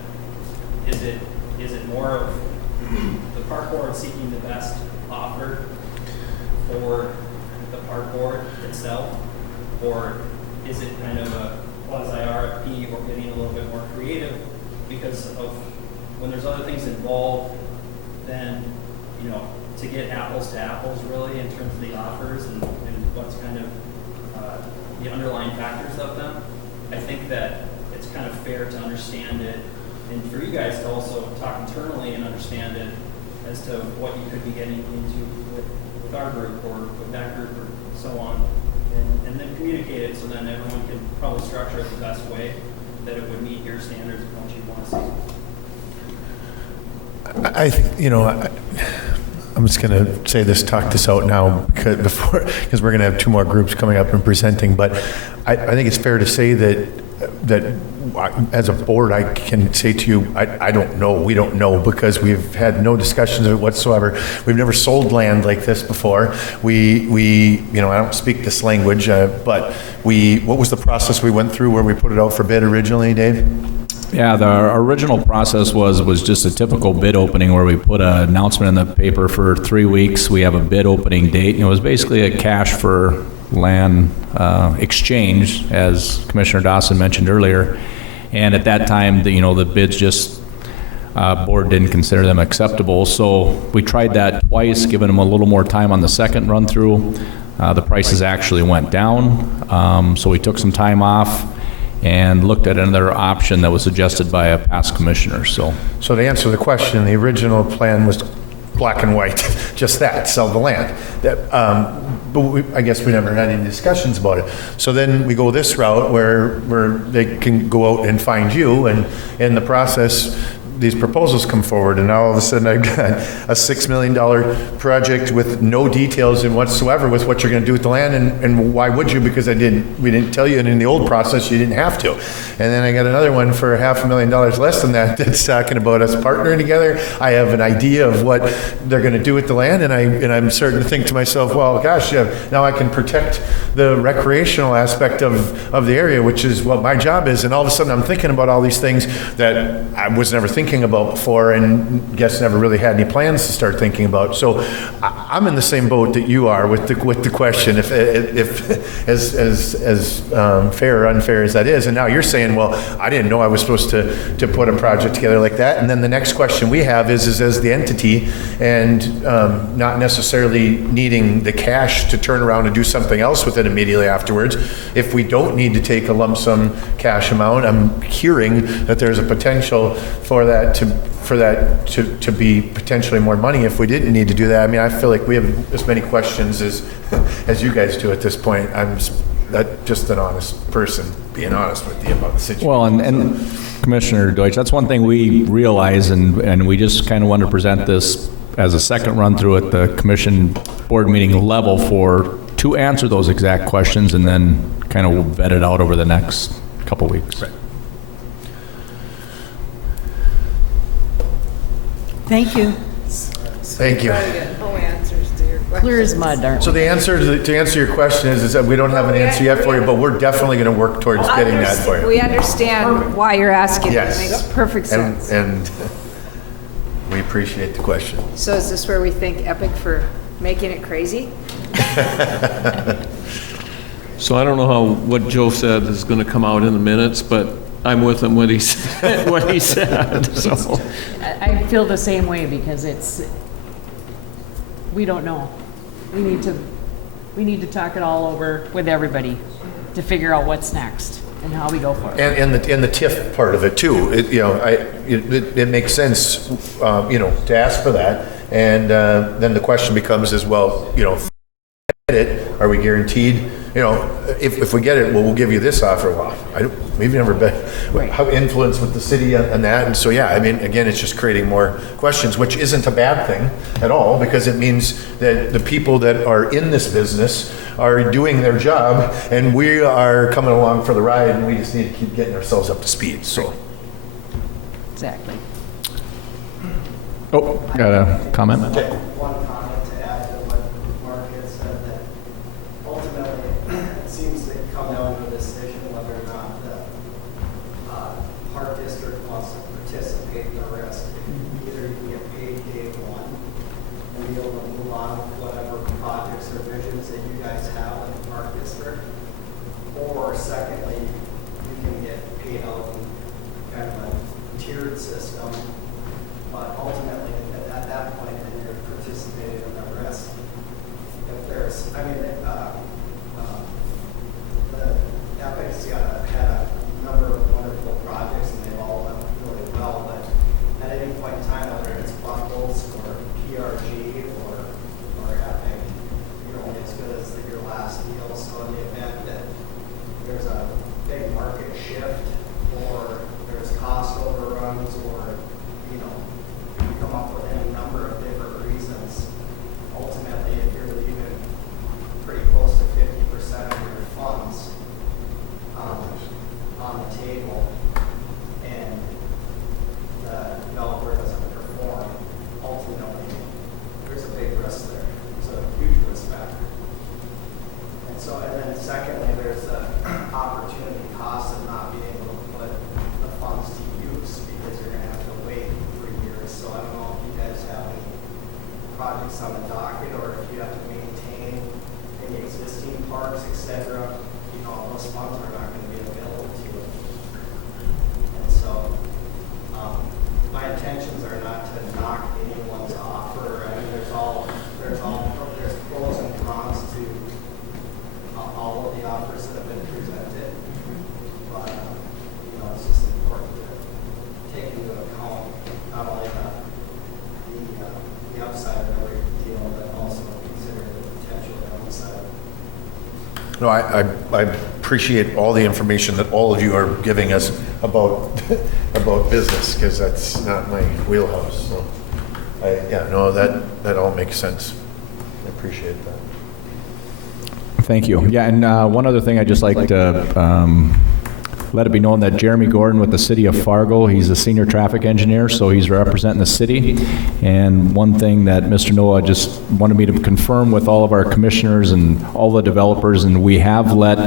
is it more of the park board seeking the best offer for the park board itself? Or is it kind of a quasi-RFP or getting a little bit more creative because of when there's other things involved, then, you know, to get apples to apples really in terms of the offers and what's kind of the underlying factors of them, I think that it's kind of fair to understand it and for you guys to also talk internally and understand it as to what you could be getting into with our group or with that group or so on. And then communicate it so then everyone can probably structure it the best way that it would meet your standards of what you want to see. I think, you know, I'm just going to say this, talk this out now because we're going to have two more groups coming up and presenting. But I think it's fair to say that as a board, I can say to you, I don't know. We don't know because we've had no discussions whatsoever. We've never sold land like this before. We you know, I don't speak this language, but what was the process we went through where we put it out for bid originally, Dave? Yeah, the original process was just a typical bid opening where we put an announcement in the paper for 3 weeks. We have a bid opening date. It was basically a cash for land exchange, as Commissioner Dawson mentioned earlier. And at that time, the bids just, board didn't consider them acceptable. So we tried that twice, giving them a little more time on the second run through. The prices actually went down. So we took some time off and looked at another option that was suggested by a past commissioner. So to answer the question, the original plan was black and white, just that, sell the land. But I guess we never had any discussions about it. So then we go this route where they can go out and find you, and in the process, these proposals come forward, and now all of a sudden I've got a $6 million project with no details in whatsoever with what you're going to do with the land, and why would you? Because we didn't tell you, and in the old process you didn't have to. And then I got another one for $500,000 less than that's talking about us partnering together. I have an idea of what they're going to do with the land, and I'm starting to think to myself, well, gosh, now I can protect the recreational aspect of the area, which is what my job is. And all of a sudden I'm thinking about all these things that I was never thinking about before, and guess never really had any plans to start thinking about. So I'm in the same boat that you are with the question, if as fair or unfair as that is. And now you're saying, well, I didn't know I was supposed to put a project together like that. And then the next question we have is as the entity, and not necessarily needing the cash to turn around and do something else with it immediately afterwards. If we don't need to take a lump sum cash amount, I'm hearing that there's a potential for that to be potentially more money if we didn't need to do that. I mean, I feel like we have as many questions as you guys do at this point. I'm just an honest person being honest with you about the situation. Well, and Commissioner Deutsch, that's one thing we realize, and we just kind of want to present this as a second run through at the commission board meeting level to answer those exact questions and then kind of vet it out over the next couple weeks. Right. Thank you. Thank you. Try to get no answers to your questions. Clear as mud, aren't So the answer to answer your question is that we don't have an answer yet for you, but we're definitely going to work towards getting that for you. We understand why you're asking. Yes. It makes perfect sense. And we appreciate the question. So is this where we thank Epic for making it crazy? So I don't know what Joe said is going to come out in the minutes, but I'm with him what he said. So I feel the same way because we don't know. We need to talk it all over with everybody to figure out what's next and how we go forward. And the TIF part of it too, it makes sense, to ask for that. And then the question becomes is, well, if we get it, are we guaranteed, if we get it, well, we'll give you this offer. Well, we've never been how influenced with the city on that. And so, yeah, I mean, again, it's just creating more questions, which isn't a bad thing at all, because it means that the people that are in this business are doing their job, and we are coming along for the ride, and we just need to keep getting ourselves up to speed. So, Exactly. Oh, got a comment? One comment to add to what Mark had said, that ultimately it seems to come down to a decision whether or not the park district wants to participate in the risk. Either you can get paid day one and be able to move on with whatever projects or visions that you guys have in the park district, or secondly, you can get paid out in kind of a tiered system. But ultimately, at that point, then you're participating in the risk. If there's, the Epic's had a number of wonderful projects, and they've all done really well. But at any point in time, whether it's bundles or PRG or Epic, you're only as good as your last deal. So in the event that there's a big market shift, or there's cost overruns, or come up with any number of different reasons. Ultimately, if you're leaving pretty close to 50% of your funds on the table, and the developer doesn't perform, ultimately, there's a big risk there. It's a huge risk factor. And then secondly, there's the opportunity cost of not being able to put the funds to use, because you're going to have to wait 3 years. So I don't know if you guys have any projects on the docket, or if you have to maintain any existing parks, etc. Those funds are not going to be available to you. And so my intentions are not to knock anyone's offer. I mean, there's pros and cons to all of the offers that have been presented. But it's just important to take into account not only the upside of every deal, but also consider the potential downside. no, I appreciate all the information that all of you are giving us about business, because that's not my wheelhouse. So, that all makes sense. I appreciate that. Thank you. Yeah, and one other thing I'd just like to let it be known that Jeremy Gordon with the City of Fargo, he's a senior traffic engineer, so he's representing the city. And one thing that Mr. Noah just wanted me to confirm with all of our commissioners and all the developers, and we have let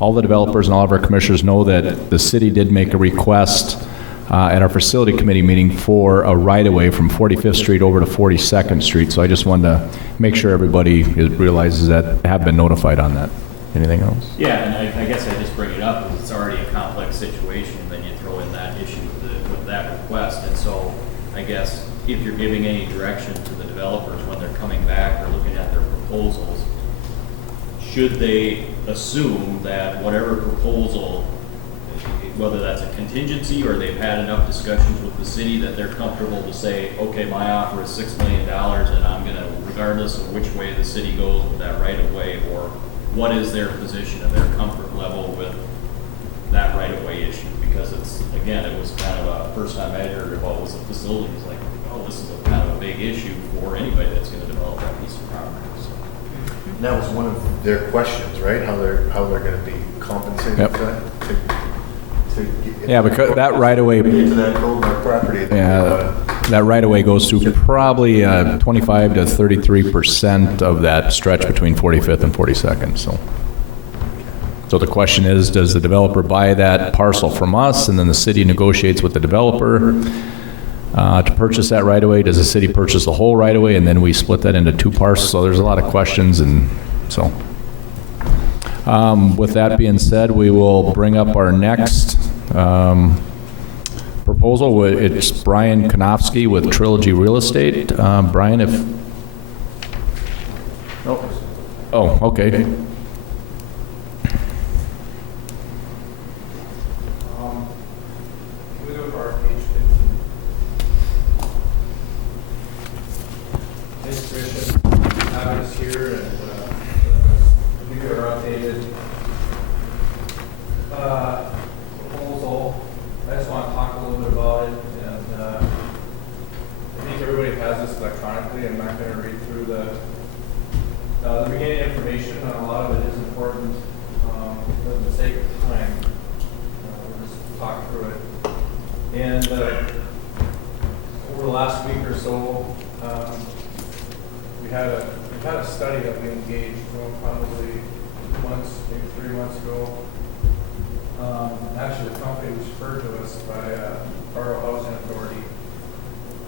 all the developers and all of our commissioners know that the city did make a request at our facility committee meeting for a right-of-way from 45th Street over to 42nd Street. So I just wanted to make sure everybody realizes that, have been notified on that. Anything else? Yeah, and I guess I just bring it up because it's already a complex situation, and then you throw in that issue with that request. And so I guess if you're giving any direction to the developers when they're coming back or looking at their proposals, should they assume that whatever proposal, whether that's a contingency or they've had enough discussions with the city that they're comfortable to say, okay, my offer is $6 million and I'm going to, regardless of which way the city goes with that right of way, or what is their position and their comfort level with that right of way issue? Because it's, again, it was kind of a first time I heard about was the facilities, like, oh, this is a kind of a big issue for anybody that's going to develop that piece of property. So. And that was one of their questions, right? How they're going to be compensated Yep. for that? Yeah, because that right-of-way, to that roadmark property. that right-of-way goes through probably 25 to 33% of that stretch between 45th and 42nd. So the question is, does the developer buy that parcel from us, and then the city negotiates with the developer to purchase that right-of-way? Does the city purchase the whole right-of-way, and then we split that into two parcels? So there's a lot of questions, and so. With that being said, we will bring up our next proposal. It's Brian Konofsky with Trilogy Real Estate. Brian, if Oh, okay. Can we go to our page 15? Thanks, Christian. Having us here and give you our updated proposal. I just want to talk a little bit about it, and I think everybody has this electronically. I'm not going to read through the beginning information. A lot of it is important, but for the sake of time, we'll just talk through it. And over the last week or so, we had a study that we engaged probably 2 months, maybe 3 months ago. Actually, the company was referred to us by Fargo Housing Authority,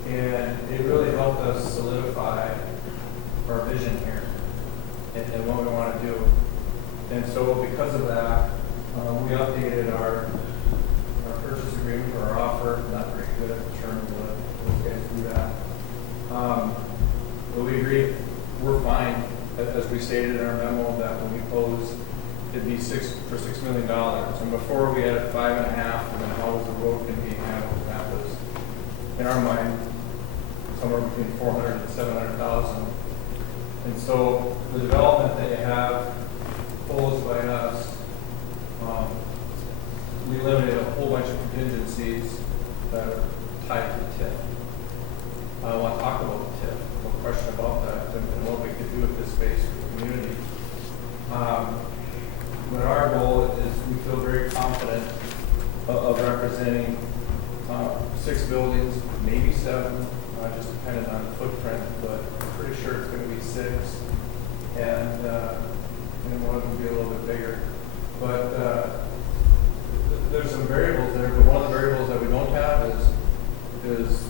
and it really helped us solidify our vision here and what we want to do. And so, because of that, we updated our purchase agreement or our offer. Not very good at the term, but those guys do that. But we agreed we're fine, as we stated in our memo, that when we close, it'd be $6 million. And before we had 5.5, and then how was the road going to be handled? That was, in our mind, somewhere between $400,000 and $700,000. And so the development that you have proposed by us, we eliminated a whole bunch of contingencies that are tied to the TIF. I want to talk about the TIF, no question about that, and what we could do with this space for the community. But our goal is we feel very confident of representing 6 buildings, maybe 7, just depending on the footprint, but I'm pretty sure it's going to be 6, and one of them will be a little bit bigger. But there's some variables there, but one of the variables that we don't have is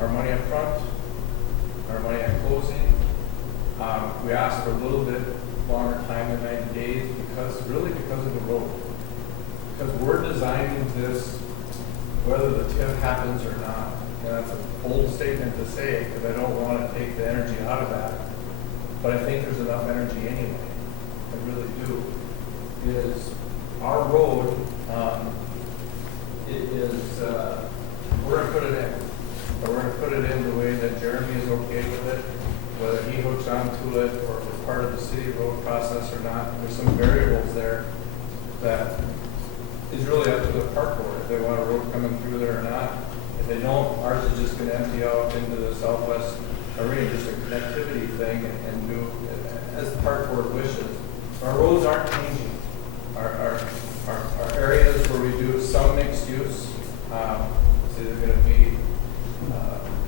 our money up front, our money at closing. We asked for a little bit longer time than 90 days because of the road. Because we're designing this whether the TIF happens or not. And that's a bold statement to say because I don't want to take the energy out of that. But I think there's enough energy anyway. I really do. Is our road, we're going to put it in. But we're going to put it in the way that Jeremy is okay with it, whether he hooks onto it or if it's part of the city road process or not. There's some variables there that is really up to the park board if they want a road coming through there or not. If they don't, ours is just going to empty out into the southwest arena, just a connectivity thing and do as the park board wishes. Our roads aren't changing. Our areas where we do some mixed use, so there's going to be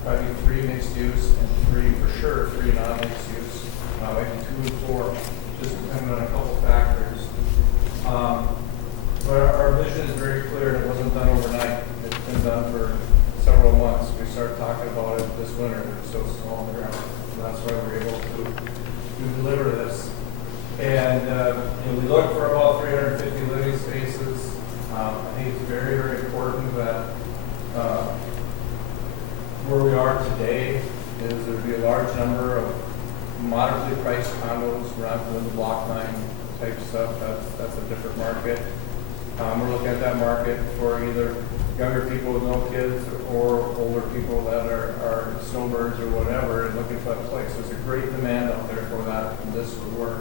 probably 3 mixed use and 3 for sure, 3 non-mixed use, maybe 2 and 4, just depending on a couple factors. But our vision is very clear, and it wasn't done overnight. It's been done for several months. We started talking about it this winter. It was so small on the ground. And that's why we're able to deliver this. And we look for about 350 living spaces. I think it's very, very important that where we are today is there will be a large number of moderately priced condos. We're not doing the block 9 type stuff. That's a different market. We're looking at that market for either younger people with no kids or older people that are snowbirds or whatever and looking for that place. There's a great demand out there for that, and this would work.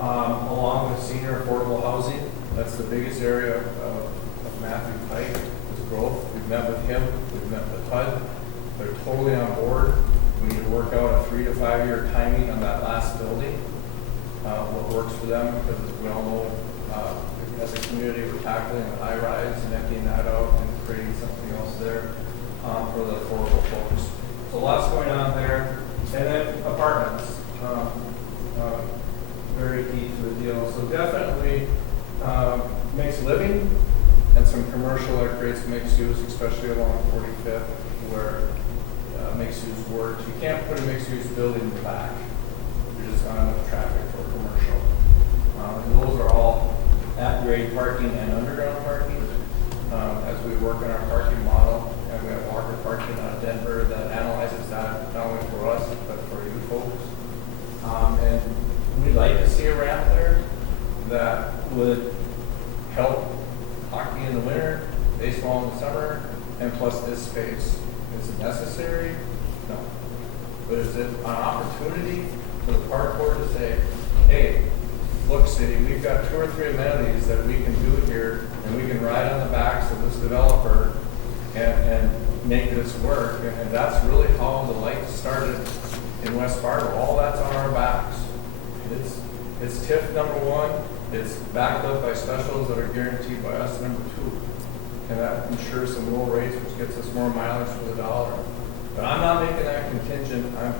Along with senior affordable housing, that's the biggest area of Matthew Pike, is growth. We've met with him, we've met with HUD. They're totally on board. We need to work out a 3 to 5 year timing on that last building, what works for them, because as we all know, as a community, we're tackling a high rise and emptying that out and creating something else there for the affordable folks. So lots going on there. And then apartments, very key to the deal. So definitely mixed living and some commercial that creates mixed use, especially along 45th, where mixed use works. You can't put a mixed use building in the back. There's just not enough traffic for commercial. And those are all at-grade parking and underground parking. As we work on our parking model, and we have Walker Parking out of Denver that analyzes that not only for us, but for you folks. And we'd like to see a ramp there that would help hockey in the winter, baseball in the summer, and plus this space. Is it necessary? No. But is it an opportunity for the park board to say, hey, look, city, we've got 2 or 3 amenities that we can do here, and we can ride on the backs of this developer and make this work. And that's really how the lights started in West Fargo. All that's on our backs. It's TIF number 1. It's backed up by specials that are guaranteed by us number 2. And that ensures some low rates, which gets us more mileage for the dollar. But I'm not making that contingent. I'm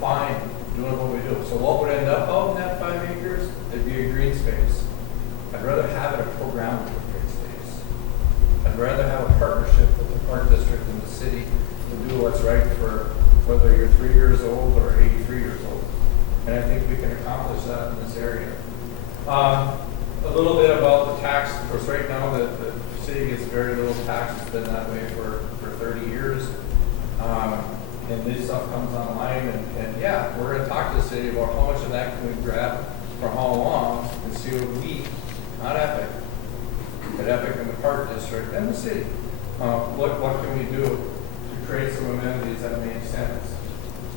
fine doing what we do. So what would end up out in that 5 acres? It'd be a green space. I'd rather have it a programmable green space. I'd rather have a partnership with the park district and the city to do what's right for whether you're 3 years old or 83 years old. And I think we can accomplish that in this area. A little bit about the tax. Of course, right now the city gets very little tax. It's been that way for 30 years. And this stuff comes online, and yeah, we're going to talk to the city about how much of that can we grab for how long, and see what we, not Epic, but Epic and the park district and the city, what can we do to create some amenities that make sense.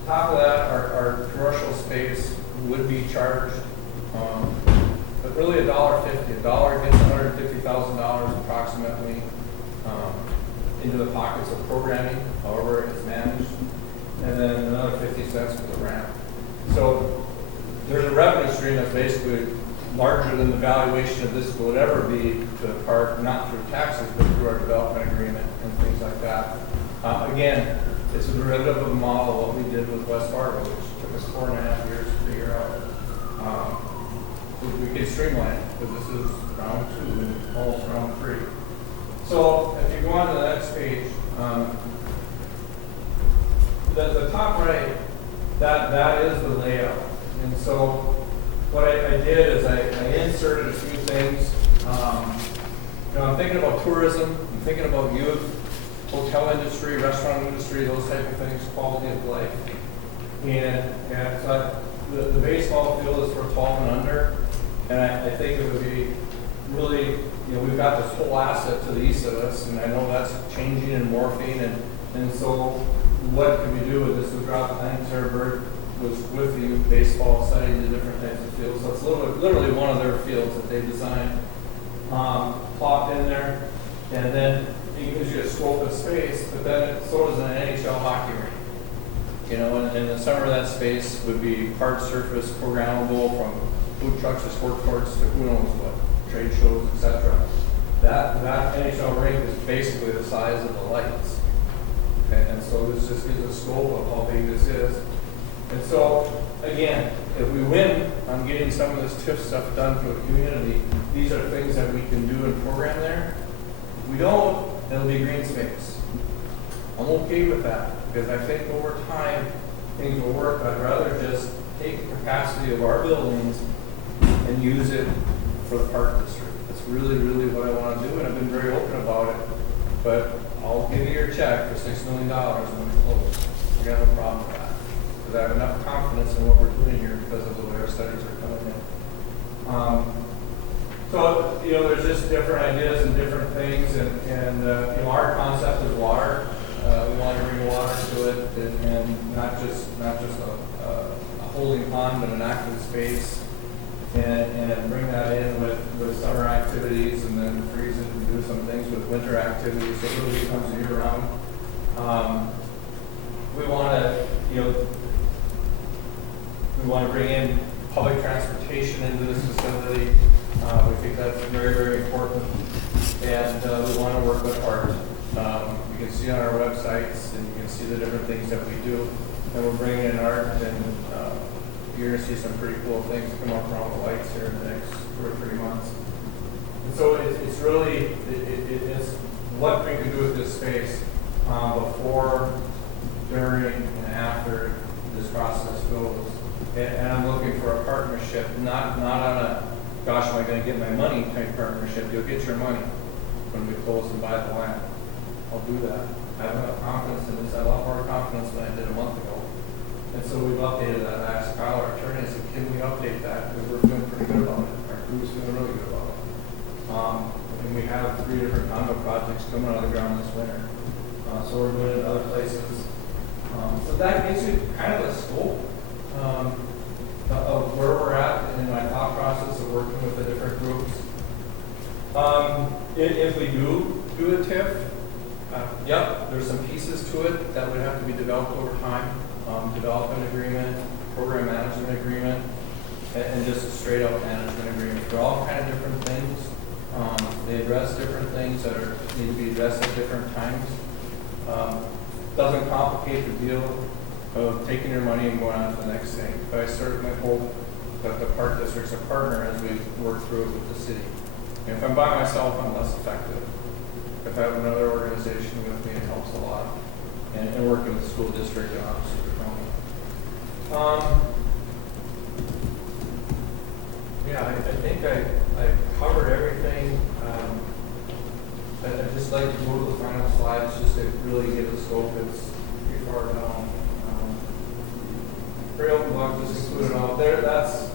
Top of that, our commercial space would be charged, but really $1.50. $1 gets $150,000 approximately into the pockets of programming, however it's managed, and then another 50 cents for the ramp. So there's a revenue stream that's basically larger than the valuation of this would ever be to the park, not through taxes, but through our development agreement and things like that. Again, it's a derivative of the model of what we did with West Fargo, which took us 4.5 years to figure out. We could streamline it, because this is round 2 and almost round 3. So if you go on to the next page, the top right, that is the layout. And so what I did is I inserted a few things. I'm thinking about tourism, I'm thinking about youth, hotel industry, restaurant industry, those type of things, quality of life. And so the baseball field is for 12 and under, and I think it would be really, we've got this whole asset to the east of us, and I know that's changing and morphing, and so what can we do with this? We dropped Terberg was with the youth baseball, studying the different types of fields. So it's literally one of their fields that they designed, plopped in there, and then it gives you a scope of space, but then so does an NHL hockey rink. And the summer that space would be hard surface, programmable, from food trucks to sport courts to who knows what, trade shows, etc. That NHL rink is basically the size of the lights. And so this just gives a scope of how big this is. And so, again, if we win on getting some of this TIF stuff done for the community, these are things that we can do and program there. If we don't, it'll be green space. I'm okay with that, because I think over time, things will work. I'd rather just take the capacity of our buildings and use it for the park district. That's really, really what I want to do, and I've been very open about it. But I'll give you your check for $6 million when we close. I got no problem with that, because I have enough confidence in what we're doing here because of the way our studies are coming in. So, there's just different ideas and different things, and our concept is water. We want to bring water to it, and not just a holding pond, but an active space, and bring that in with summer activities, and then freeze it and do some things with winter activities, so it really becomes year-round. We want to bring in public transportation into this facility. We think that's very, very important, and we want to work with art. You can see on our websites, and you can see the different things that we do, and we're bringing in art, and you're going to see some pretty cool things come up around the lights here in the next 2 or 3 months. And so it's really, it's what we can do with this space before, during, and after this process goes. And I'm looking for a partnership, not on a, gosh, am I going to get my money type partnership. You'll get your money when we close and buy the land. I'll do that. I have enough confidence in this. I have a lot more confidence than I did a month ago. And so we've updated that. I asked Kyle, our attorney, I said, can we update that? Because we're feeling pretty good about it. Our crew's feeling really good about it. And we have 3 different condo projects coming out of the ground this winter. So we're doing it in other places. So that gives you kind of a scope of where we're at in my thought process of working with the different groups. If we do a TIF, yep, there's some pieces to it that would have to be developed over time. Development agreement, program management agreement, and just a straight up management agreement. They're all kind of different things. They address different things that need to be addressed at different times. Doesn't complicate the deal of taking your money and going on to the next thing. But I certainly hope that the park district's a partner as we work through it with the city. And if I'm by myself, I'm less effective. If I have another organization with me, it helps a lot. And working with the school district and obviously the county. Yeah, I think I covered everything. I'd just like to go to the final slides just to really get the scope. It's pretty far down. Trail blocks just included out there. That's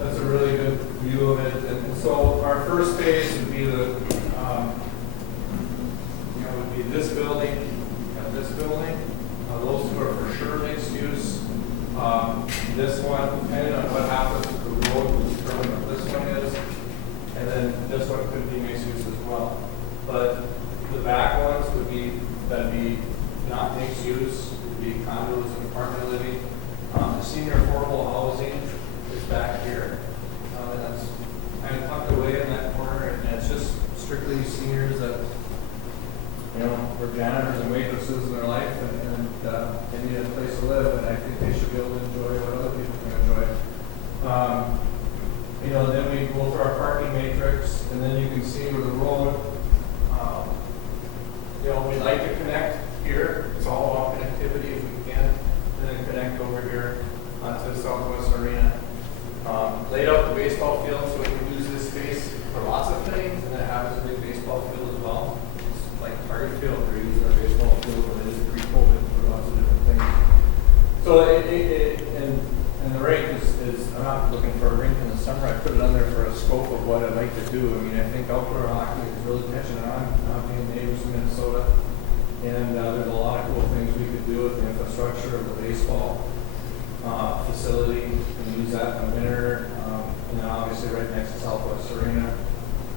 a really good view of it. And so our first phase would be the would be this building and this building. Those two are for sure mixed use. This one, depending on what happens with the road, will determine what this one is. And then this one could be mixed use as well. But the back ones would be not mixed use, would be condos and apartment living. The senior affordable housing is back here. And that's kind of tucked away in that corner, and it's just strictly seniors that were janitors and waitresses in their life, and they need a place to live, and I think they should be able to enjoy what other people can enjoy. Then we go through our parking matrix, and then you can see where the road. We'd like to connect here. It's all about connectivity if we can, and then connect over here onto Southwest Arena. Laid out the baseball field so we can use this space for lots of things, and then it happens a big baseball field as well. It's like Target Field, they're using our baseball field when it is pre-COVID for lots of different things. So and the rink is I'm not looking for a rink in the summer. I put it on there for a scope of what I'd like to do. I mean, I think outdoor hockey is really catching on, being neighbors in Minnesota. And there's a lot of cool things we could do with the infrastructure of the baseball facility and use that in the winter. And then obviously right next to Southwest Arena.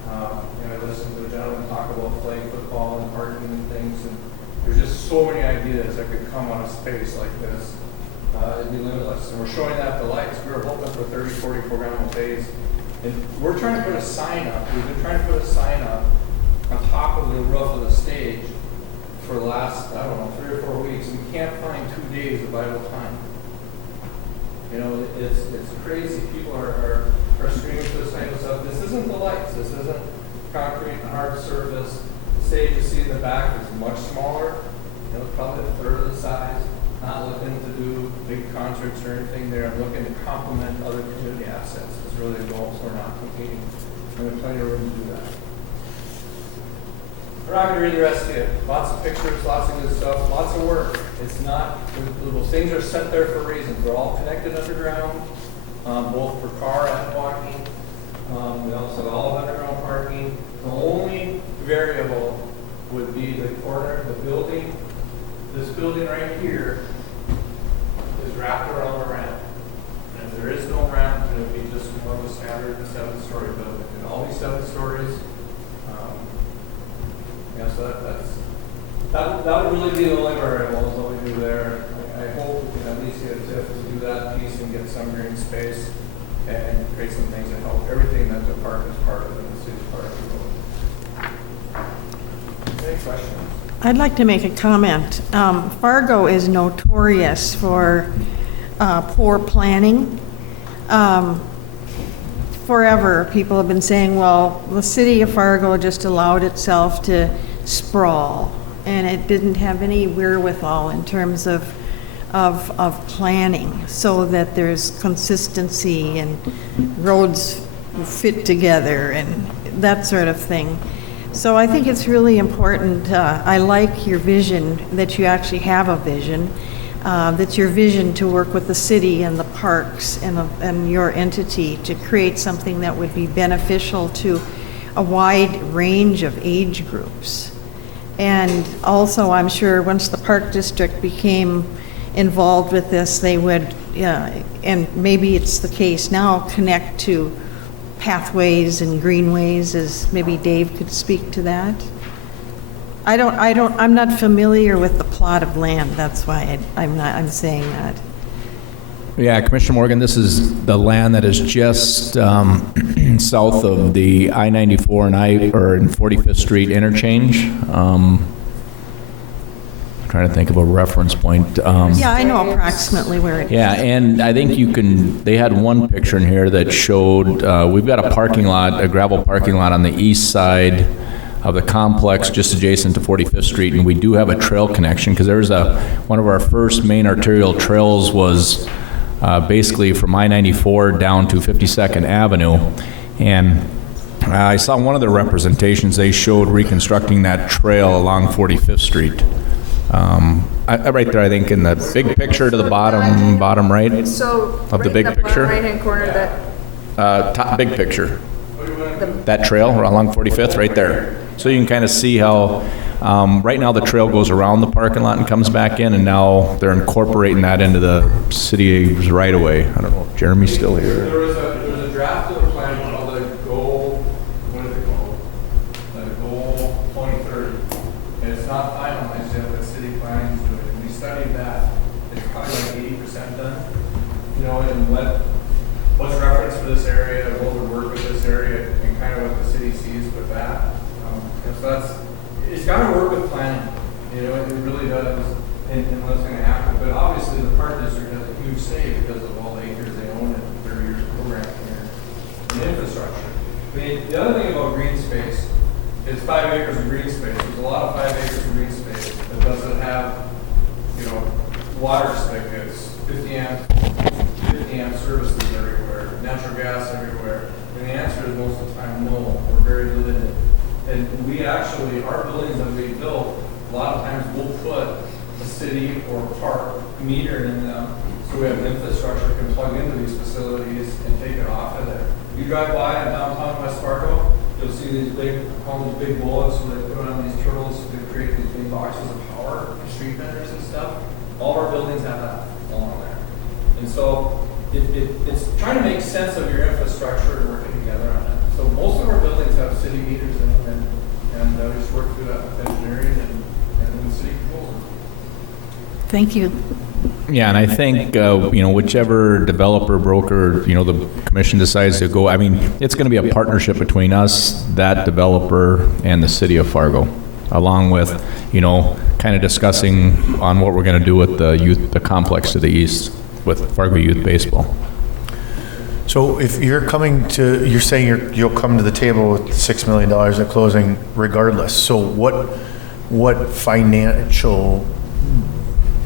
I listened to a gentleman talk about playing football and parking and things. And there's just so many ideas that could come on a space like this. It'd be limitless. And we're showing that the lights. We were hoping for 30, 40 programmable days. And we're trying to put a sign up. We've been trying to put a sign up on top of the roof of the stage for the last, 3 or 4 weeks. And we can't find 2 days of idle time. It's crazy. People are screaming for this type of stuff. This isn't the lights. This isn't concrete and hard surface. The stage you see in the back is much smaller. Probably a third of the size. Not looking to do big concerts or anything there. I'm looking to complement other community assets. It's really the goal, so we're not competing. And there's plenty of room to do that. We're not going to read the rest of it. Lots of pictures, lots of good stuff, lots of work. It's not, those things are set there for reasons. They're all connected underground, both for car and walking. We also have all of underground parking. The only variable would be the corner, the building. This building right here is wrapped around a ramp. And if there is no ramp, it would be just more of a standard 7-story building. It'd all be 7 stories. So that would really be the only variable is what we do there. I hope we can at least get a tip to do that piece and get some green space and create some things that help everything that the park is part of and the city's part of. Any questions? I'd like to make a comment. Fargo is notorious for poor planning. Forever, people have been saying, well, the city of Fargo just allowed itself to sprawl, and it didn't have any wherewithal in terms of planning so that there's consistency and roads fit together and that sort of thing. So I think it's really important. I like your vision, that you actually have a vision, that's your vision to work with the city and the parks and your entity to create something that would be beneficial to a wide range of age groups. And also, I'm sure once the Park District became involved with this, they would, and maybe it's the case now, connect to pathways and greenways, as maybe Dave could speak to that. I'm not familiar with the plot of land, that's why I'm saying that. Yeah, Commissioner Morgan, this is the land that is just south of the I-94 and 45th Street interchange. Trying to think of a reference point. Yeah, I know approximately where it is. Yeah, and I think they had one picture in here that showed, we've got a parking lot, a gravel parking lot on the east side of the complex, just adjacent to 45th Street, and we do have a trail connection, because there's one of our first main arterial trails was basically from I-94 down to 52nd Avenue, and I saw one of the representations, they showed reconstructing that trail along 45th Street. Right there, I think, in the big picture to the bottom right So, of the big picture. right-hand corner, that, Top big picture. That trail along 45th, right there. So you can kind of see how, right now the trail goes around the parking lot and comes back in, and now they're incorporating that into the city's right of way. I don't know if Jeremy's still here. There was a draft of the plan called the goal, what is it called? The goal 2030. And it's not finalized yet, but city planning is doing it. And we studied that. It's probably like 80% done. You know, and what's referenced for this area, what would work with this area, and kind of what the city sees with that. So it's got to work with planning. You know, it really does, and what's going to happen. But obviously, the Park District has a huge say because of all the acres they own and 30 years of programming here and infrastructure. I mean, the other thing about green space is 5 acres of green space. There's a lot of 5 acres of green space that doesn't have, you know, water spigots, 50 amp services everywhere, natural gas everywhere. And the answer is most of the time no, or very limited. And we actually, our buildings that we built, a lot of times we'll put a city or park meter in them so we have infrastructure can plug into these facilities and take it off of there. You drive by in downtown West Fargo, you'll see these big, call these big bullets where they put on these turtles to create these big boxes of power, street vendors and stuff. All our buildings have that along there. And so it's trying to make sense of your infrastructure and working together on that. So most of our buildings have city meters in them, and we just work through that with engineering and the city controls them. Thank you. Yeah, and I think, whichever developer, broker, the commission decides to go, I mean, it's going to be a partnership between us, that developer, and the city of Fargo, along with, kind of discussing on what we're going to do with the complex to the east with Fargo Youth Baseball. So if you're you're saying you'll come to the table with $6 million at closing regardless. So what financial,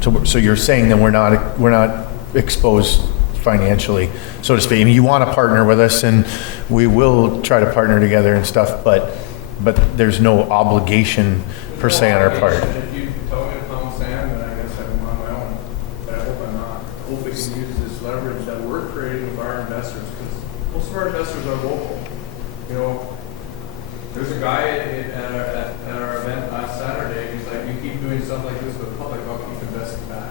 so you're saying that we're not exposed financially, so to speak. I mean, you want to partner with us, and we will try to partner together and stuff, but there's no obligation per se on our part. If you tell me to pound sand, then I guess I'm on my own. But I hope I'm not. I hope we can use this leverage that we're creating with our investors, because most of our investors are local. There's a guy at our event last Saturday. He's like, "You keep doing stuff like this with the public, I'll keep investing back."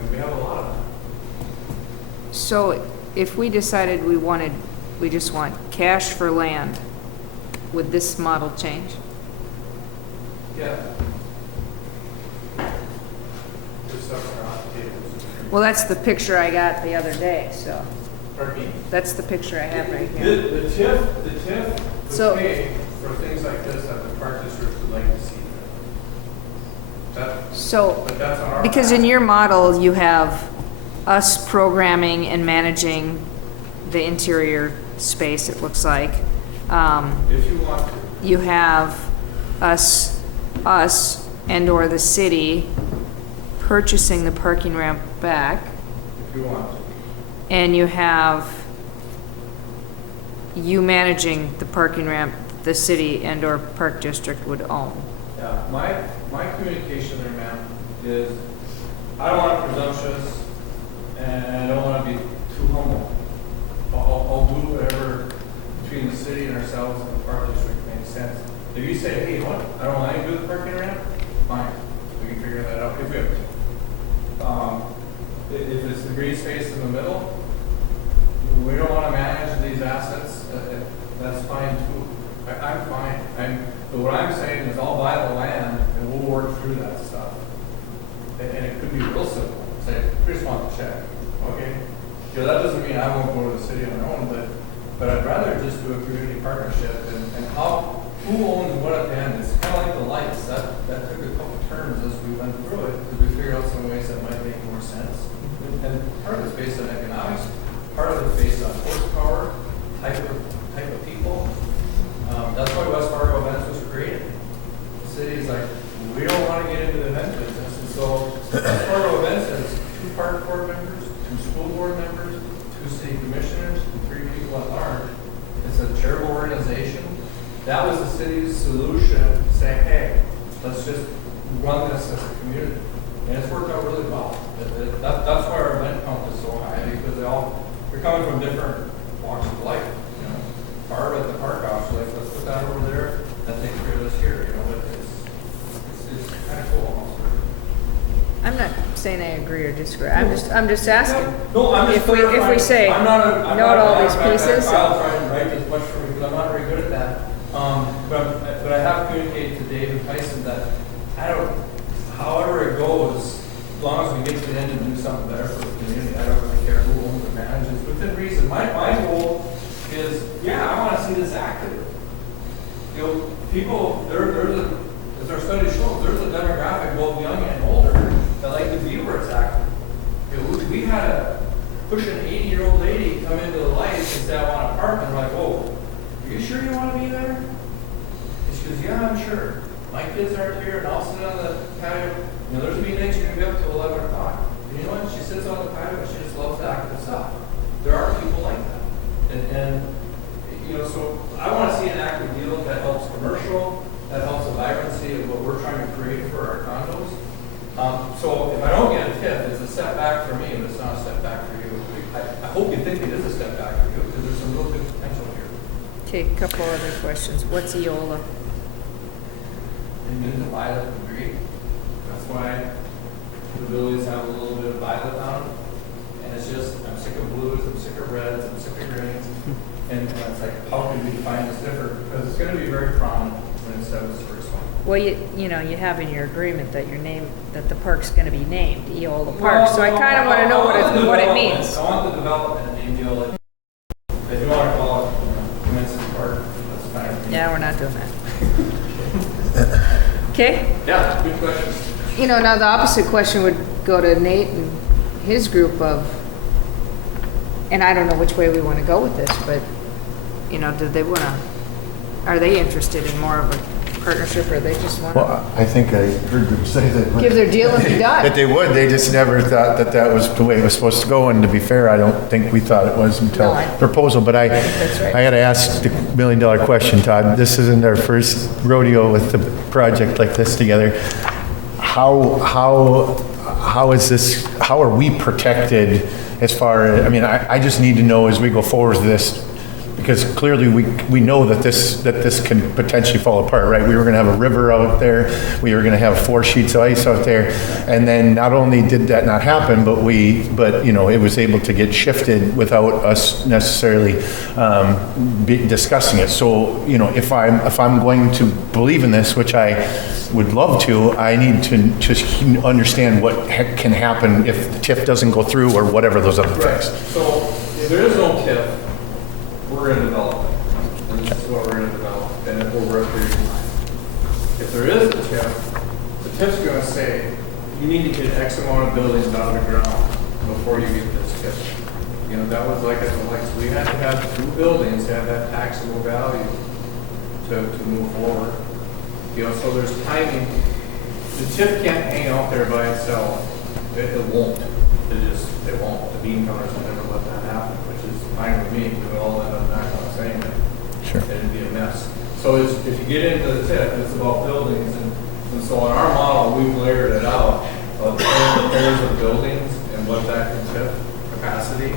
And we have a lot of that. so if we decided we just want cash for land, would this model change? Yeah. Just stuff around the table. Well, that's the picture I got the other day, so Pardon me? that's the picture I have right here. The TIF So- would pay for things like this that the Park District would like to see. So, But that's on our because back. in your model, you have us programming and managing the interior space, it looks like. If you want to. You have us and/or the city purchasing the parking ramp back, If you want to. and you have you managing the parking ramp the city and/or park district would own. Yeah, my communication there, ma'am, is I don't want to be presumptuous, and I don't want to be too humble. I'll do whatever between the city and ourselves and the park district makes sense. If you say, hey, what, I don't want to do the parking ramp, fine, we can figure that out if we have to. If it's the green space in the middle, we don't want to manage these assets, that's fine too. I'm fine. But what I'm saying is I'll buy the land and we'll work through that stuff. And it could be real simple. Say, here's my check. Okay. That doesn't mean I won't go to the city on my own, but I'd rather just do a community partnership and who owns what at the end. It's kind of like the lights. That took a couple turns as we went through it because we figured out some ways that might make more sense. And part of it's based on economics, part of it's based on horsepower, type of people. That's why West Fargo Events was created. The city's like, we don't want to get into the event business. And so West Fargo Events has 2 park board members, 2 school board members, 2 city commissioners, and 3 people at large. It's a charitable organization. That was the city's solution, saying, hey, let's just run this as a community. And it's worked out really well. That's why our event count is so high, because they're coming from different walks of life. You know, Barb at the park house, like, let's put that over there, that takes care of this here. You know, it's kind of cool. I'm not saying I agree or disagree. I'm just asking. No, I'm just if we say I'm not note all these pieces. I'll try and write as much for me because I'm not very good at that. But I have communicated to Dave and Tyson that however it goes, as long as we get to the end and do something better for the community, I don't really care who owns or manages within reason. My goal is, I want to see this active. You know, people, as our study shows, there's a demographic, both young and older, that like to be where it's active. You know, we had a pushing 80-year-old lady come into the lights and say, I want to park, and we're like, whoa, are you sure you want to be there? And she goes, yeah, I'm sure. My kids aren't here, and I'll sit on the patio. You know, there's meetings you can be up till 11 o'clock. And you know what? She sits on the patio and she just loves the active stuff. There are people like that. And you know, so I want to see an active deal that helps commercial, that helps the vibrancy of what we're trying to create for our condos. So if I don't get a tip, it's a step back for me, but it's not a step back for you. I hope you think it is a step back for you, because there's some real good potential here. Okay, a couple other questions. What's EOLA? And then the violet and green. That's why the buildings have a little bit of violet on them. And it's just, I'm sick of blues, I'm sick of reds, I'm sick of greens. And it's like, how can we define this different? Because it's going to be very prominent when it's this first one. Well, you know, you have in your agreement that that the park's going to be named EOLA Park. So I kind of want to know what it means. I want the development named EOLA. If you want to call it Commencement Park, that's fine. Yeah, we're not doing that. Okay? Yeah, good question. You know, now the opposite question would go to Nate and his group of, and I don't know which way we want to go with this, but, you know, are they interested in more of a partnership, or they just want to Well, I think I heard them say that. give their deal and be done? That they would, they just never thought that was the way it was supposed to go, and to be fair, I don't think we thought it was until proposal, but I gotta ask the $1 million question, Todd. This isn't our first rodeo with the project like this together. How are we protected as far as, I mean, I just need to know as we go forward with this, because clearly we know that this can potentially fall apart, right? We were gonna have a river out there, we were gonna have 4 sheets of ice out there, and then not only did that not happen, but you know, it was able to get shifted without us necessarily discussing it. So, you know, if I'm going to believe in this, which I would love to, I need to just understand what can happen if the TIF doesn't go through or whatever those other things. So if there is no TIF, we're going to develop it. And this is what we're going to develop. And it will work very fine. If there is a TIF, the TIF's going to say, you need to get X amount of buildings out of the ground before you get this TIF. You know, that was like at the lights. We had to have 2 buildings that have that taxable value to move forward. You know, so there's timing. The TIF can't hang out there by itself. It won't. It won't. The bean counters will never let that happen, which is fine with me. We all end up back on saying that. Sure. It'd be a mess. So if you get into the TIF, it's about buildings, and so in our model, we've layered it out of pairs of buildings and what that can tip capacity.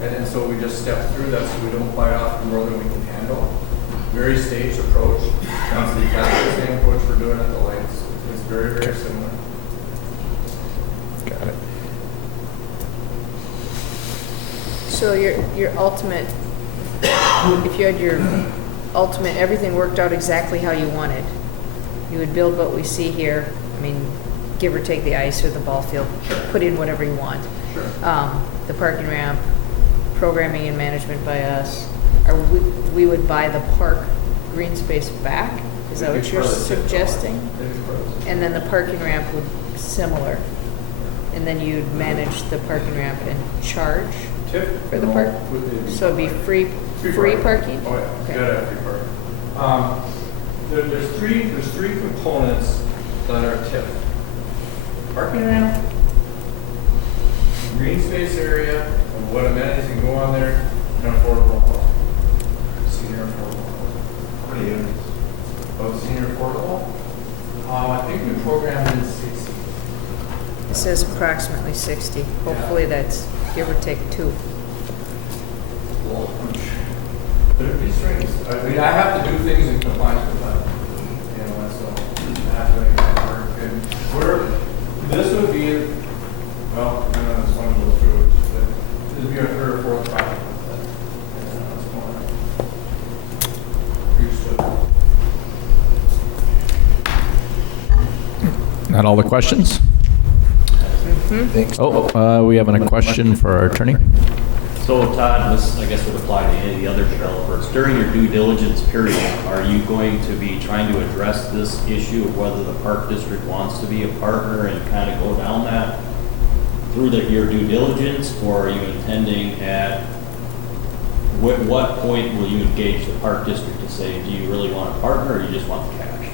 And so we just step through that so we don't bite off more than we can handle. Very staged approach. That's exactly the same approach we're doing at the lights. It's very, very similar. Got it. So your ultimate, if you had your ultimate, everything worked out exactly how you wanted, you would build what we see here. I mean, give or take the ice or the ball field, put in whatever you want. Sure. The parking ramp, programming and management by us, or we would buy the park green space back? Is that what you're suggesting? And then the parking ramp would be similar. And then you'd manage the parking ramp and charge for the park? So it'd be free parking? Oh, yeah, Okay. you gotta have free parking. There's three components that are TIF. Parking ramp, green space area, and what amenities can go on there, and affordable housing. Senior affordable housing. How many units? Oh, senior affordable? I think we programmed in 60. It says approximately 60. Hopefully that's give or take 2. But it'd be strange. I mean, I have to do things in compliance with that. You know, and so I have to make that work. And this would be, well, I know this one will go through, but this would be our third or fourth project with that. That all the questions? Thanks. Oh, we have a question for our attorney. So Todd, this I guess would apply to any of the other developers. During your due diligence period, are you going to be trying to address this issue of whether the park district wants to be a partner and kind of go down that through your due diligence, or are you intending at what point will you engage the park district to say, do you really want a partner or you just want the cash?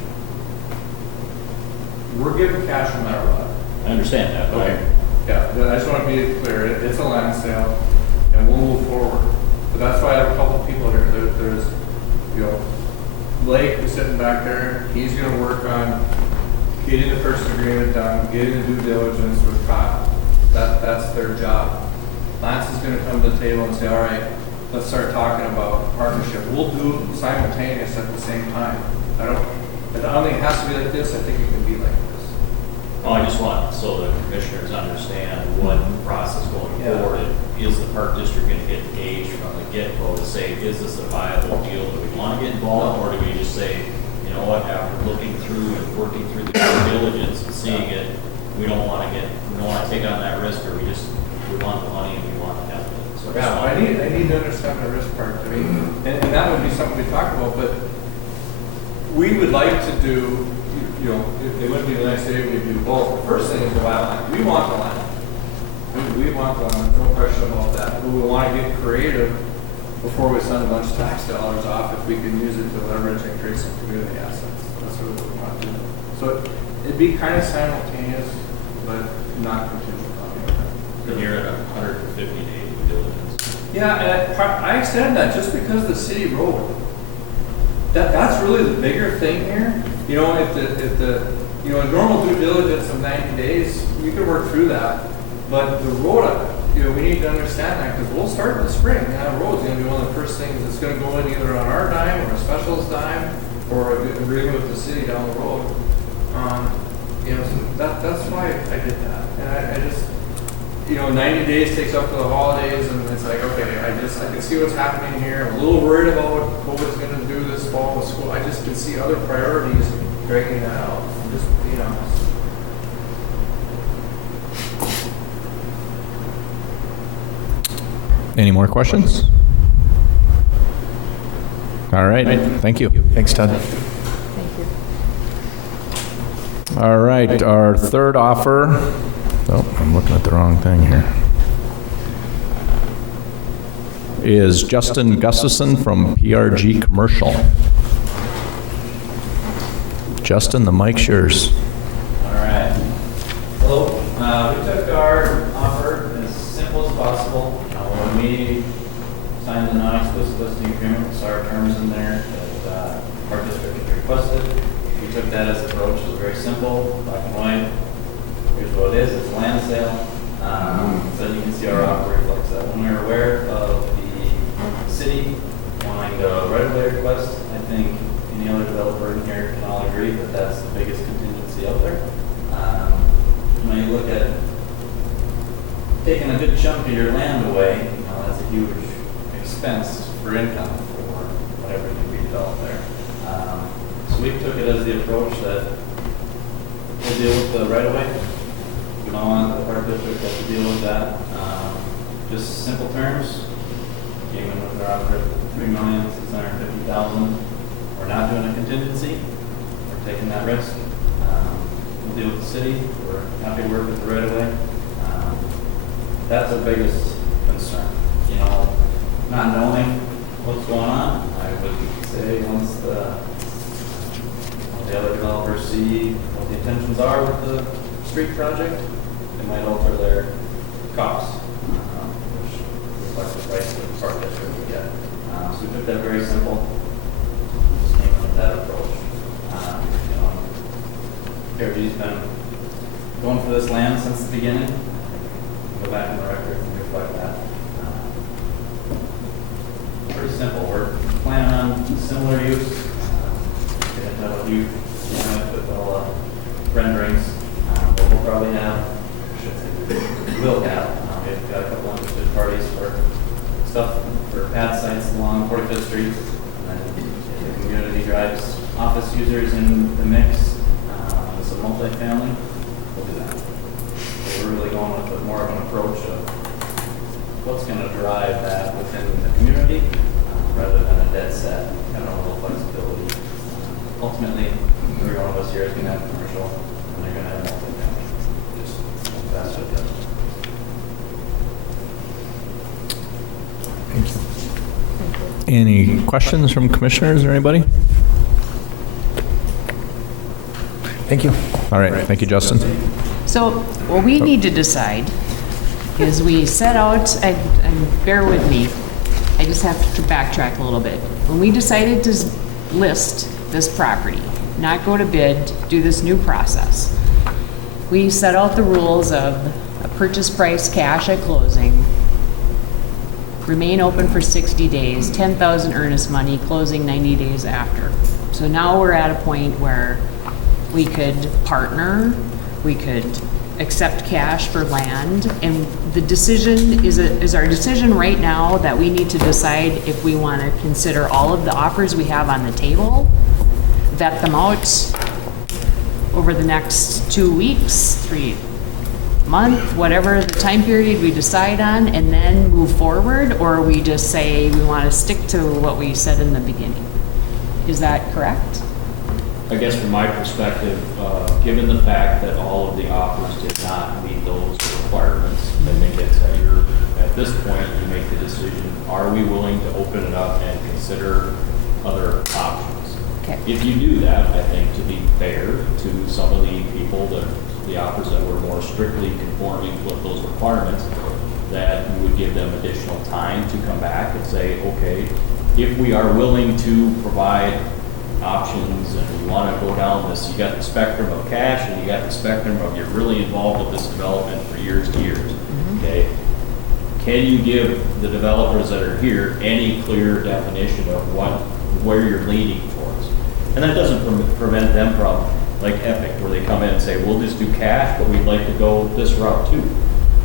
We're giving cash no matter what. I understand that, but Okay. Yeah, but I just want to be clear. It's a land sale, and we'll move forward. But that's why I have a couple of people here. There's, you know, Blake is sitting back there. He's going to work on getting the purchase agreement done, getting the due diligence with Kyle. That's their job. Lance is going to come to the table and say, all right, let's start talking about partnership. We'll do simultaneous at the same time. I don't think it has to be like this. I think it can be like this. well, I just want so the commissioners understand what the process going forward. Is the park district going to get engaged from the get-go to say, is this a viable deal? Do we want to get involved, or do we just say, you know what, after looking through and working through the due diligence and seeing it, we don't want to take on that risk, or we want the money and we want to have it. So Yeah, I need to understand the risk part. I mean, and that would be something we talk about. But we would like to do, you know, if it wouldn't be the next day, we do both. The first thing is the land. We want the land. We want the land. No question about that. But we want to get creative before we send a bunch of tax dollars off. If we can use it to leverage and create some community assets, that's what we want to do. So it'd be kind of simultaneous, but not contingent on the other. And you're at 150 days due diligence. Yeah, and I extend that just because the city road. That's really the bigger thing here. You know, if the you know, a normal due diligence of 90 days, we could work through that. But the road, you know, we need to understand that because we'll start in the spring. And that road's going to be one of the first things that's going to go in either on our dime or a special's dime or an agreement with the city down the road. You know, so that's why I did that. And I just, you know, 90 days takes up to the holidays, and it's like, okay, I can see what's happening here. I'm a little worried about what COVID's going to do this fall with school. I just can see other priorities dragging that out. I'm just being honest. Any more questions? All right, thank you. Thanks, Todd. Thank you. All right, our third offer, oh, I'm looking at the wrong thing here, is Justin Gustafson from PRG Commercial. Justin, the mic's yours. All right. Hello. We took our offer as simple as possible. When we signed the non-exclusive listing agreement with our terms in there that our district had requested, we took that as an approach. It was very simple, black and white. here's what it is, it's land sale. So you can see our offer reflects that. When we're aware of the city wanting a right-of-way request, I think any other developer in here can all agree that that's the biggest contingency out there. When you look at taking a good chunk of your land away, that's a huge expense for income for whatever you redevelop there. So we took it as the approach that we'll deal with the right-of-way. We don't want the park district to have to deal with that. Just simple terms, came in with our offer of $3,650,000. We're not doing a contingency. We're taking that risk. We'll deal with the city. We're happy to work with the right-of-way. That's our biggest concern. Not knowing what's going on, I would say once the other developers see what the intentions are with the street project, they might alter their costs, which reflects the price that the park district would get. So we took that very simple, just came in with that approach. PRG's been going for this land since the beginning. Go back in the record and reflect that. Pretty simple. We're planning on similar use. Get into what you want with all renderings. But we'll probably have, we've got a couple interested parties for stuff for pad sites along 45th Street. And then if the community drives office users in the mix, with some multifamily, we'll do that. So we're really going with more of an approach of what's going to drive that within the community rather than a dead set, kind of a little flexibility. Ultimately, every one of us here is going to have commercial and they're going to have multifamily. Just that's what it does. Thank you. Any questions from commissioners or anybody? Thank you. All right, thank you, Justin. So what we need to decide is we set out, and bear with me, I just have to backtrack a little bit. When we decided to list this property, not go to bid, do this new process, we set out the rules of a purchase price cash at closing, remain open for 60 days, 10,000 earnest money, closing 90 days after. So now we're at a point where we could partner, we could accept cash for land, and the decision is our decision right now that we need to decide if we want to consider all of the offers we have on the table, vet them out over the next 2 weeks, 3 months, whatever the time period we decide on, and then move forward, or we just say we want to stick to what we said in the beginning. Is that correct? I guess from my perspective, given the fact that all of the offers did not meet those requirements, I think it's at this point, you make the decision, are we willing to open it up and consider other options? Okay. If you do that, I think to be fair to some of the people, the offers that were more strictly conforming with those requirements, that you would give them additional time to come back and say, okay, if we are willing to provide options and we want to go down this, you got the spectrum of cash and you got the spectrum of you're really involved with this development for years to years. Okay, can you give the developers that are here any clear definition of where you're leaning towards? And that doesn't prevent them from, like Epic, where they come in and say, we'll just do cash, but we'd like to go this route too.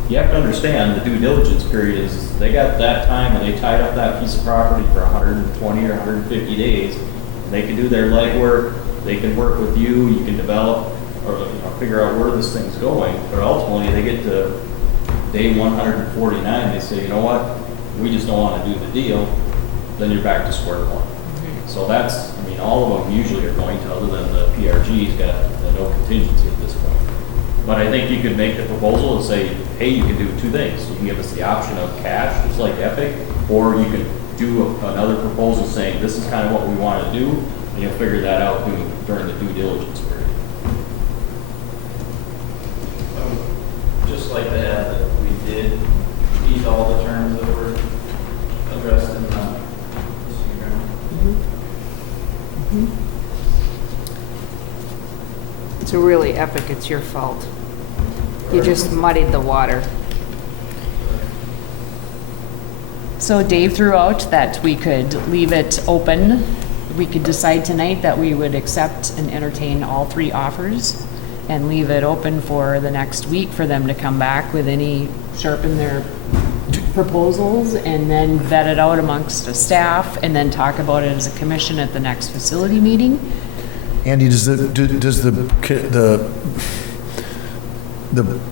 You have to understand the due diligence period is they got that time and they tied up that piece of property for 120 or 150 days. They can do their legwork, they can work with you, you can develop or figure out where this thing's going, but ultimately they get to day 149, they say, you know what, we just don't want to do the deal, then you're back to square one. So that's, I mean, all of them usually are going to, other than the PRG's got no contingency at this point. But I think you could make the proposal and say, hey, you can do two things. You can give us the option of cash, just like Epic, or you can do another proposal saying this is kind of what we want to do, and you'll figure that out during the due diligence period. Just like to add that we did meet all the terms that were addressed in the agreement. So really, Epic, it's your fault. You just muddied the water. So Dave threw out that we could leave it open. We could decide tonight that we would accept and entertain all 3 offers and leave it open for the next week for them to come back with any, sharpen their proposals and then vet it out amongst the staff and then talk about it as a commission at the next facility meeting. Andy, does the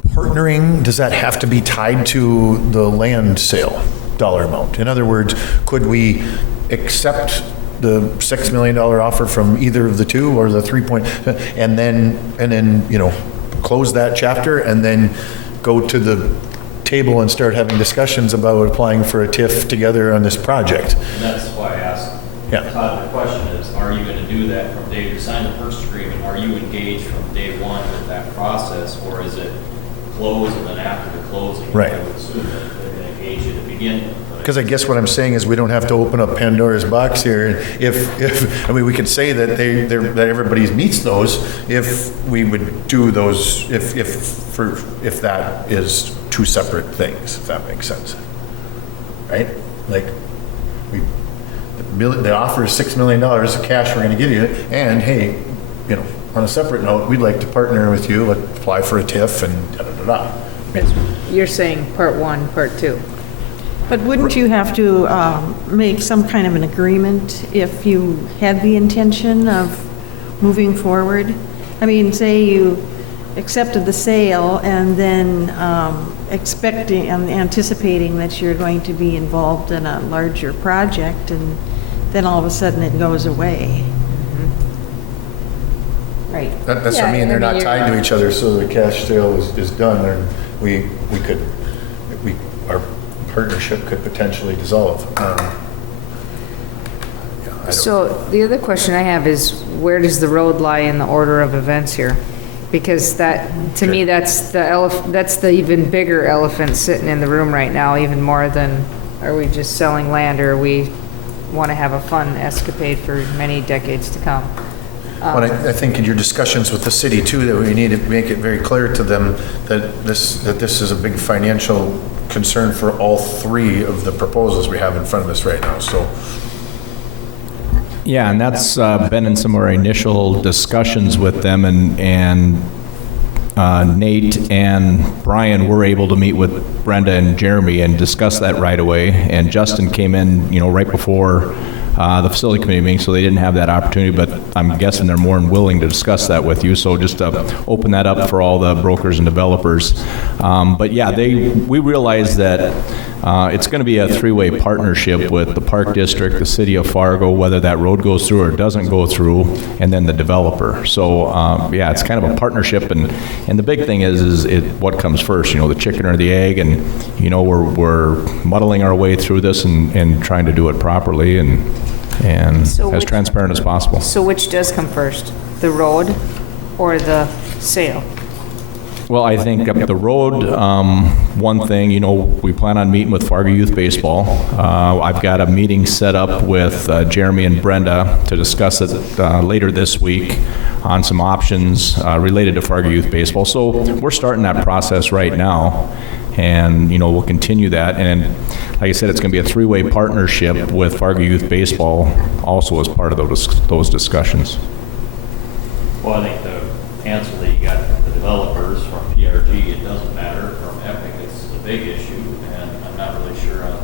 partnering, does that have to be tied to the land sale dollar amount? In other words, could we accept the $6 million offer from either of the two or the 3 point, and then, you know, close that chapter and then go to the table and start having discussions about applying for a TIF together on this project? And that's why I asked Yeah. Todd, the question is, are you going to do that from day you sign the purchase agreement? Are you engaged from day one with that process, or is it close and then after the closing? Right. I would assume that they're going to engage you to begin with. Because I guess what I'm saying is we don't have to open up Pandora's box here. If I mean, we could say that that everybody meets those if we would do those, if that is 2 separate things, if that makes sense. Right? Like, the offer is $6 million of cash we're going to give you, and hey, you know, on a separate note, we'd like to partner with you, apply for a TIF and da-da-da-da. You're saying part 1, part 2. But wouldn't you have to make some kind of an agreement if you had the intention of moving forward? I mean, say you accepted the sale and then expecting and anticipating that you're going to be involved in a larger project, and then all of a sudden it goes away. Right. That's what I mean. They're not tied to each other, so the cash sale is done, and our partnership could potentially dissolve. So the other question I have is, where does the road lie in the order of events here? Because that, to me, that's the even bigger elephant sitting in the room right now, even more than, are we just selling land, or we want to have a fun escapade for many decades to come? But I think in your discussions with the city too, that we need to make it very clear to them that this is a big financial concern for all 3 of the proposals we have in front of us right now, so. Yeah, and that's been in some of our initial discussions with them, and Nate and Brian were able to meet with Brenda and Jeremy and discuss that right away, and Justin came in, you know, right before the facility committee meeting, so they didn't have that opportunity, but I'm guessing they're more than willing to discuss that with you, so just open that up for all the brokers and developers. But yeah, we realize that it's going to be a 3-way partnership with the Park District, the City of Fargo, whether that road goes through or doesn't go through, and then the developer. So yeah, it's kind of a partnership, and the big thing is what comes first, you know, the chicken or the egg, and you know, we're muddling our way through this and trying to do it properly and as transparent as possible. So which does come first, the road or the sale? Well, I think the road, one thing, you know, we plan on meeting with Fargo Youth Baseball. I've got a meeting set up with Jeremy and Brenda to discuss it later this week on some options related to Fargo Youth Baseball. So we're starting that process right now, and, you know, we'll continue that. And like I said, it's going to be a 3-way partnership with Fargo Youth Baseball also as part of those discussions. Well, I think the answer that you got from the developers from PRG, it doesn't matter. From Epic, it's a big issue, and I'm not really sure on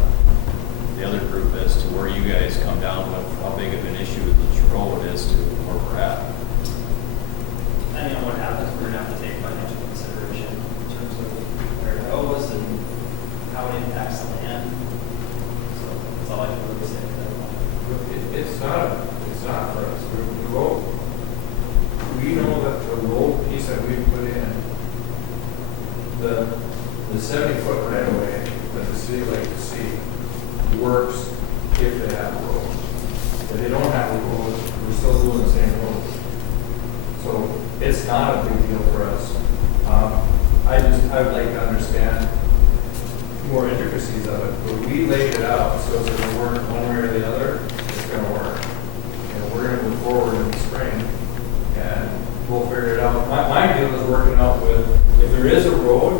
the other group as to where you guys come down with how big of an issue this road is to where we're at. Depending on what happens, we're going to have to take financial consideration in terms of where it goes and how it impacts the land. So that's all I can really say. It's not for us. The road, we know that the road piece that we put in, the 70-foot right of way that the city like to see works if they have a road. If they don't have a road, we're still doing the same road. So it's not a big deal for us. I would like to understand more intricacies of it, but we laid it out so if it work one way or the other, it's going to work. And we're going to move forward in the spring, and we'll figure it out. My deal is working out with, if there is a road,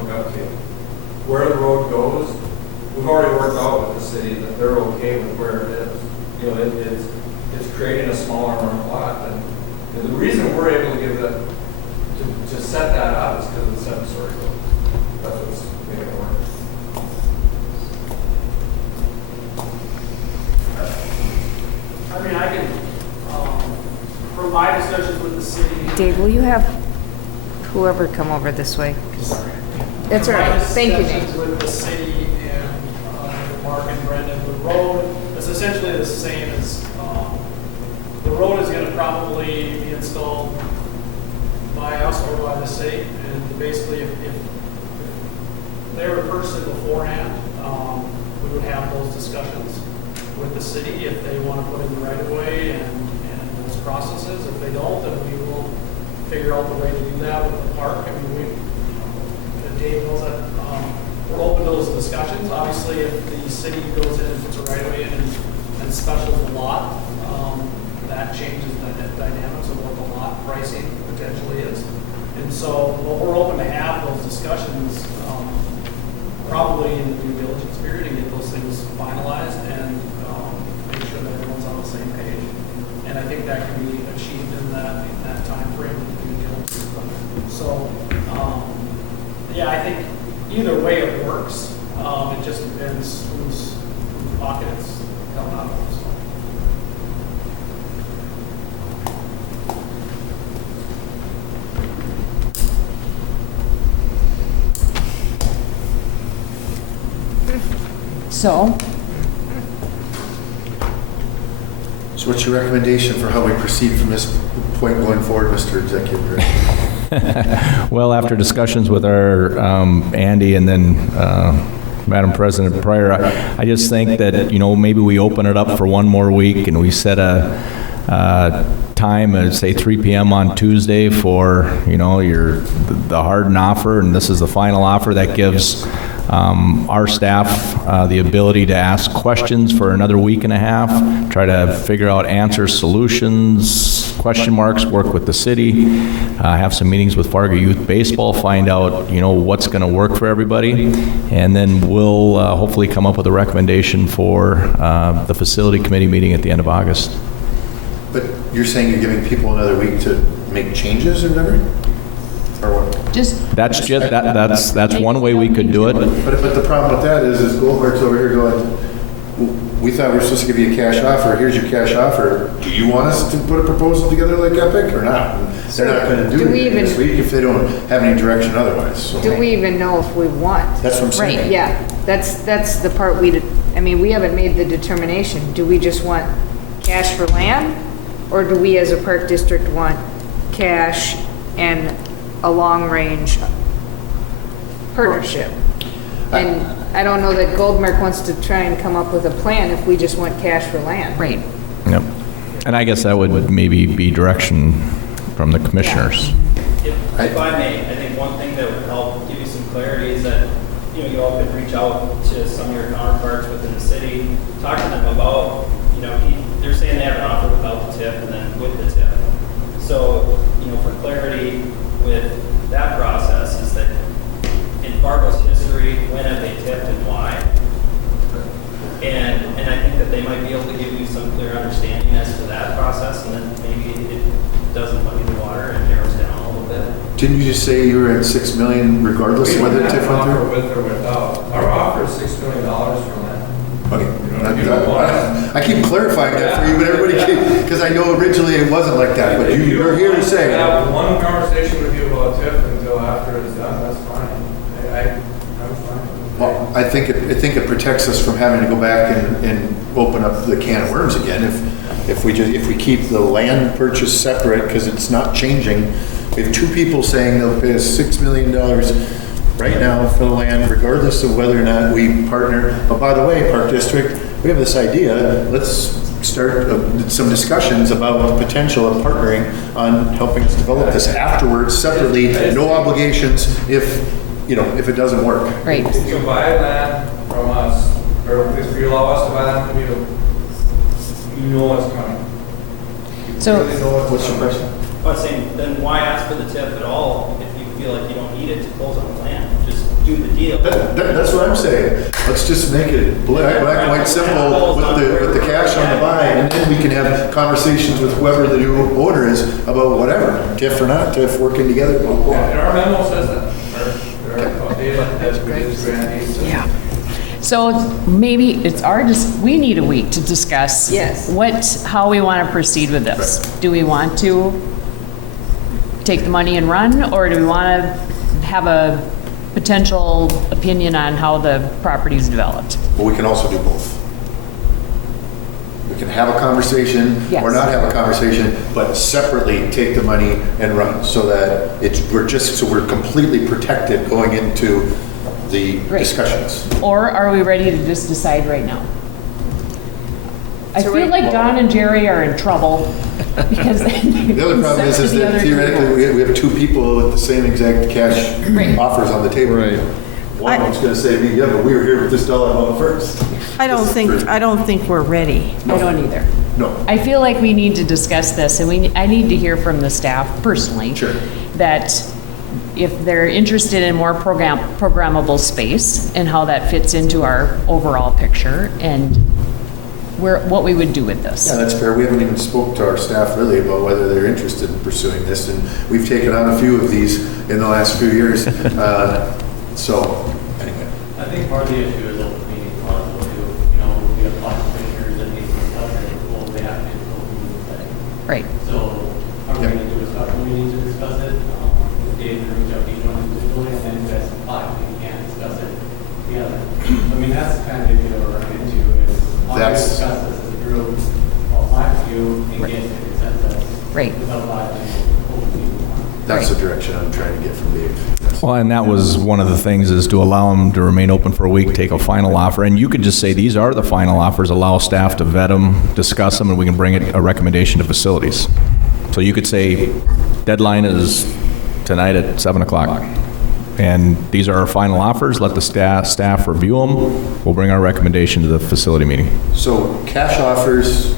hook up to you. Where the road goes, we've already worked out with the city that they're okay with where it is. You know, it's creating a smaller lot, and the reason we're able to give that, to set that up is because of the 7-story road. That's what's making it work. I mean, I can, from my discussions with the city. Dave, will you have whoever come over this way? That's all right. Thank you, Dave. With the city and Mark and Brendan, the road is essentially the same as, the road is going to probably be installed by us or by the state. And basically, if they were purchased beforehand, we would have those discussions with the city if they want to put in the right of way and those processes. If they don't, then we will figure out the way to do that with the park. I mean, Dave knows that we're open to those discussions. Obviously, if the city goes in and puts a right of way in and specials the lot, that changes the dynamics of what the lot pricing potentially is. And so, we're open to have those discussions probably in the due diligence period and get those things finalized and make sure that everyone's on the same page. And I think that can be achieved in that time frame of the due diligence. So, yeah, I think either way it works. It just depends whose pocket it's coming out of. So. So what's your recommendation for how we proceed from this point going forward, Mr. Executive Director? Well, after discussions with our Andy and then Madam President prior, I just think that, maybe we open it up for one more week and we set a time at, say, 3 p.m. on Tuesday for, the hardened offer, and this is the final offer that gives our staff the ability to ask questions for another week and a half, try to figure out answers, solutions, question marks, work with the city, have some meetings with Fargo Youth Baseball, find out, what's going to work for everybody, and then we'll hopefully come up with a recommendation for the facility committee meeting at the end of August. But you're saying you're giving people another week to make changes or whatever? Or what? That's one way we could do it. But the problem with that is Goldberg's over here going, we thought we were supposed to give you a cash offer. Here's your cash offer. Do you want us to put a proposal together like Epic or not? And they're not going to do it this week if they don't have any direction otherwise. So. Do we even know if we want? That's what I'm saying. Right, yeah. That's the part we haven't made the determination. Do we just want cash for land? Or do we as a park district want cash and a long-range partnership? And I don't know that Goldmark wants to try and come up with a plan if we just want cash for land. Right. Yep. And I guess that would maybe be direction from the commissioners. If I may, I think one thing that would help give you some clarity is that, you all could reach out to some of your counterparts within the city, talk to them about, they're saying they have an offer without the tip and then with the tip. So, for clarity with that process is that in Fargo's history, when have they tipped and why? And I think that they might be able to give you some clear understanding as to that process, and then maybe it doesn't muddy the water and narrows down a little bit. Didn't you just say you were at $6 million regardless of whether the TIF went through? With or without. Our offer is $6 million from that. Okay. I keep clarifying that for you, but everybody, because I know originally it wasn't like that, but you're here to say. Have one conversation with you about TIF until after it's done, that's fine. I'm fine. Well, I think it protects us from having to go back and open up the can of worms again. If we keep the land purchase separate because it's not changing. We have two people saying they'll pay us $6 million right now for the land, regardless of whether or not we partner. But by the way, Park District, we have this idea. Let's start some discussions about the potential of partnering on helping us develop this afterwards, separately, no obligations if it doesn't work. Right. If you buy land from us, or if you allow us to buy land from you, you know what's coming. So, what's your question? I was saying, then why ask for the tip at all if you feel like you don't need it to close on the land? Just do the deal. That's what I'm saying. Let's just make it black and white simple with the cash on the buy, and then we can have conversations with whoever the new owner is about whatever, TIF or not TIF, working together, blah, blah. And our memo says that. That's great. Yeah. So maybe it's we need a week to discuss. Yes. How we want to proceed with this. Do we want to take the money and run, or do we want to have a potential opinion on how the property is developed? But we can also do both. We can have a conversation Yes. or not have a conversation, but separately take the money and run, so that we're completely protected going into the discussions. Or are we ready to just decide right now? I So feel right- like Don and Jerry are in trouble because The other problem is that theoretically, we have two people with the same exact cash offers on the table. Right. One of them's gonna say to me, yeah, but we were here with this dollar amount first. I don't think we're ready. I don't either. No. I feel like we need to discuss this, and I need to hear from the staff personally. Sure. That if they're interested in more programmable space and how that fits into our overall picture and what we would do with this. Yeah, that's fair. We haven't even spoke to our staff really about whether they're interested in pursuing this, and we've taken on a few of these in the last few years. So, anyway. I think part of the issue is open meeting laws, too. We have 5 commissioners that need to discuss it, well, they have to do an open meeting setting. Right. So, are we going to do a special meeting to discuss it? Dave can reach out to each one individually, and then you guys apply, we can't discuss it together. I mean, that's kind of the issue we're running into, is how do we discuss this as a group, all 5 of you, and get to consensus. Right. Without violating open meeting law. That's the direction I'm trying to get from Dave. Well, and that was one of the things, is to allow them to remain open for a week, take a final offer. And you could just say, these are the final offers, allow staff to vet them, discuss them, and we can bring it a recommendation to facilities. So you could say, deadline is tonight at 7 o'clock. And these are our final offers. Let the staff review them. We'll bring our recommendation to the facility meeting. So cash offers.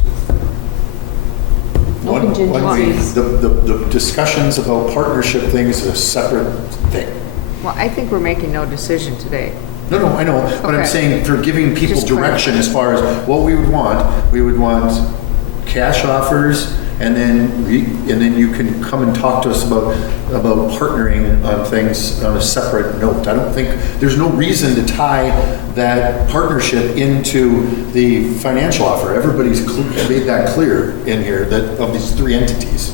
No contingencies. The discussions about partnership things is a separate thing. Well, I think we're making no decision today. No, I know, but I'm Okay. saying for giving people Just direction as far as what we would want cash offers, and then you can come and talk to us about partnering on things on a separate note. I don't think, there's no reason to tie that partnership into the financial offer. Everybody's made that clear in here, that of these 3 entities.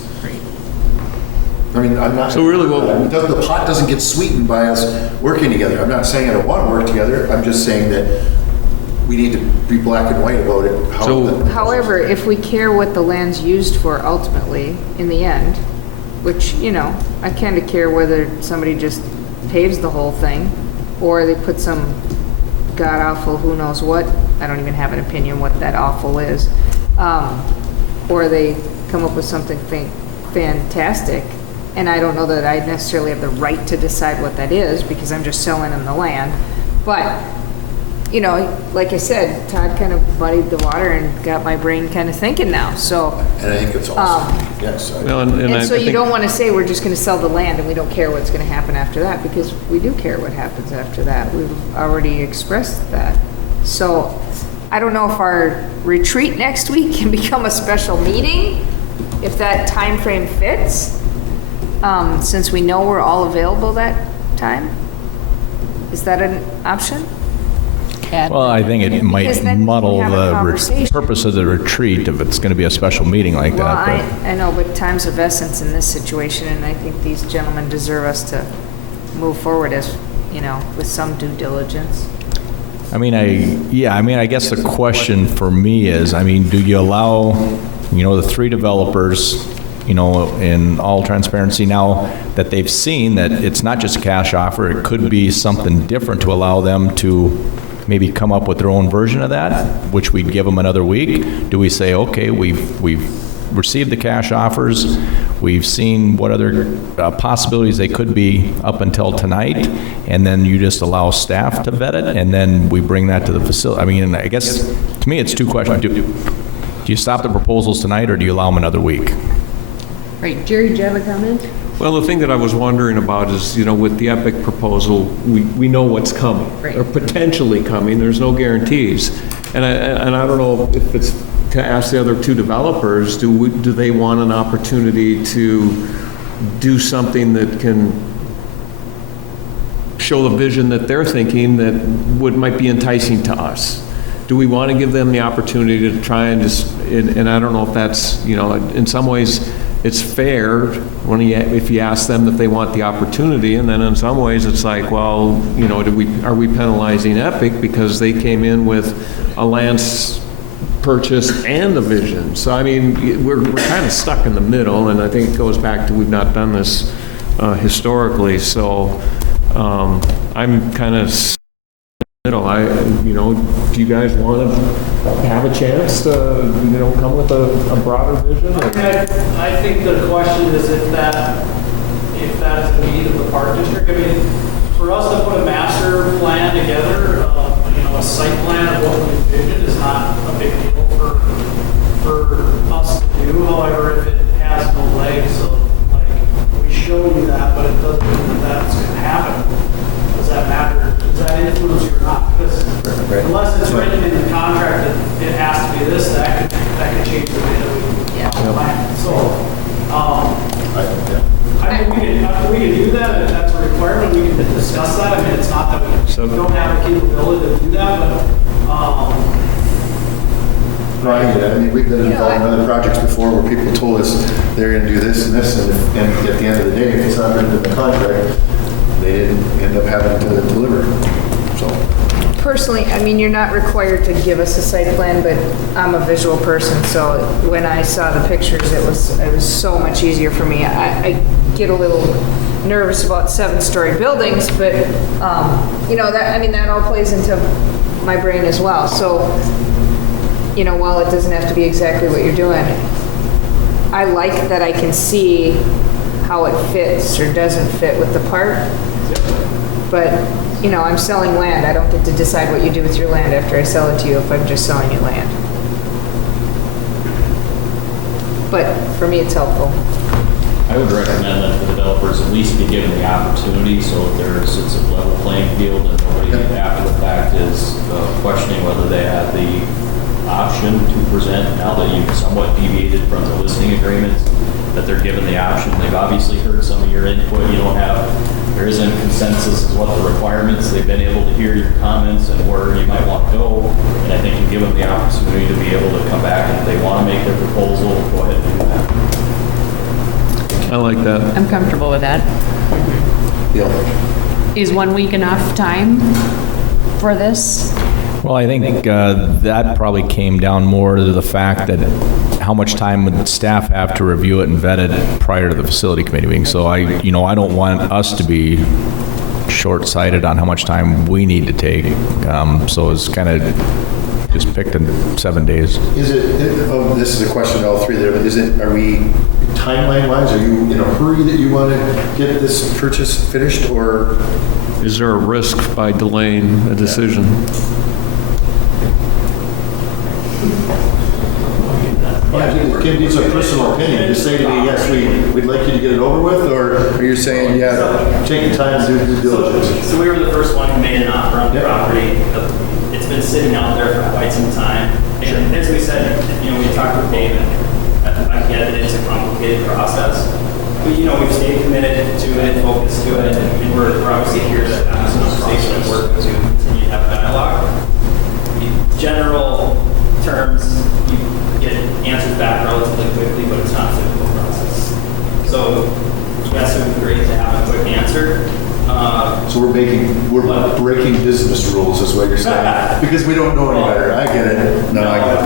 I mean, I'm not. So really the pot doesn't get sweetened by us working together. I'm not saying I don't want to work together. I'm just saying that we need to be black and white about it. However, if we care what the land's used for ultimately, in the end, which, I kind of care whether somebody just paves the whole thing, or they put some god-awful who knows what, I don't even have an opinion what that awful is, or they come up with something fantastic, and I don't know that I necessarily have the right to decide what that is, because I'm just selling them the land, but like I said, Todd kind of muddied the water and got my brain kind of thinking now, so. And I think it's awesome. Yes. And so you don't want to say we're just going to sell the land and we don't care what's going to happen after that, because we do care what happens after that. We've already expressed that. So I don't know if our retreat next week can become a special meeting, if that time frame fits, since we know we're all available that time. Is that an option? Well, I think it might muddle the purpose of the retreat if it's going to be a special meeting like Well, that. I know, but time's of essence in this situation, and I think these gentlemen deserve us to move forward with some due diligence. I guess the question for me is, do you allow, the 3 developers, in all transparency now that they've seen that it's not just a cash offer, it could be something different, to allow them to maybe come up with their own version of that, which we'd give them another week? Do we say, okay, we've received the cash offers, we've seen what other possibilities they could be up until tonight, and then you just allow staff to vet it, and then we bring that to the facility? I guess, to me, it's 2 questions. Do you stop the proposals tonight, or do you allow them another week? Right, Jerry, do you have a comment? Well, the thing that I was wondering about is, with the EPIC proposal, we know what's coming, Right. or potentially coming, there's no guarantees. And I don't know if it's to ask the other two developers, do they want an opportunity to do something that can show the vision that they're thinking that might be enticing to us? Do we want to give them the opportunity to try and and I don't know if that's, in some ways, it's fair if you ask them if they want the opportunity, and then in some ways it's like, well, are we penalizing EPIC because they came in with a land purchase and a vision? So I mean, we're kind of stuck in the middle, and I think it goes back to we've not done this historically. So I'm kind of middle. If you guys want to have a chance to, come with a broader vision. I think the question is if that is the need of the park district. I mean, for us to put a master plan together, a site plan of what we envision is not a big deal for us to do. However, if it has no legs of, like, we show you that, but it doesn't mean that that's going to happen, does that matter? Does that influence you or not? Because unless it's written in the contract that it has to be this, that could change the way that we plan. So, I mean, we can do that if that's a requirement. We can discuss that. I mean, it's not that we don't have the capability to do that, but Right, I mean, we've been involved in other projects before where people told us they're going to do this and this, and at the end of the day, if it's not written in the contract, they didn't end up having to deliver. So Personally, I mean, you're not required to give us a site plan, but I'm a visual person, so when I saw the pictures, it was so much easier for me. I get a little nervous about 7-story buildings, but that all plays into my brain as well. So, while it doesn't have to be exactly what you're doing, I like that I can see how it fits or doesn't fit with the park. But, I'm selling land. I don't get to decide what you do with your land after I sell it to you if I'm just selling you land. But for me, it's helpful. I would recommend that the developers at least be given the opportunity so that it's a level playing field and nobody after the fact is questioning whether they have the option to present. Now that you've somewhat deviated from the listing agreements, that they're given the option. They've obviously heard some of your input. There isn't consensus as what the requirements. They've been able to hear your comments and where you might want to go. And I think you give them the opportunity to be able to come back, and if they want to make their proposal, go ahead and do that. I like that. I'm comfortable with that. Yeah. Is 1 week enough time for this? Well, I think that probably came down more to the fact that how much time would staff have to review it and vet it prior to the facility committee meeting. So I don't want us to be short-sighted on how much time we need to take. So it's kind of just picked in 7 days. This is a question to all three there, but are we, timeline-wise, are you in a hurry that you want to get this purchase finished, or? Is there a risk by delaying a decision? Kim needs a personal opinion. Just say to me, yes, we'd like you to get it over with, or are you saying, yeah, take your time and do due diligence? So we were the first one who made an offer on the property. It's been sitting out there for quite some time. And as we said, we talked with David. I get it, it's a complicated process. But, we've stayed committed to it, focused to it, and we're obviously here to have this conversation and work to continue to have dialogue. In general terms, you get answers back relatively quickly, but it's not a typical process. So, yes, it would be great to have a quick answer. So we're breaking business rules, is what you're saying, because we don't know any better. I get it. No, I get it.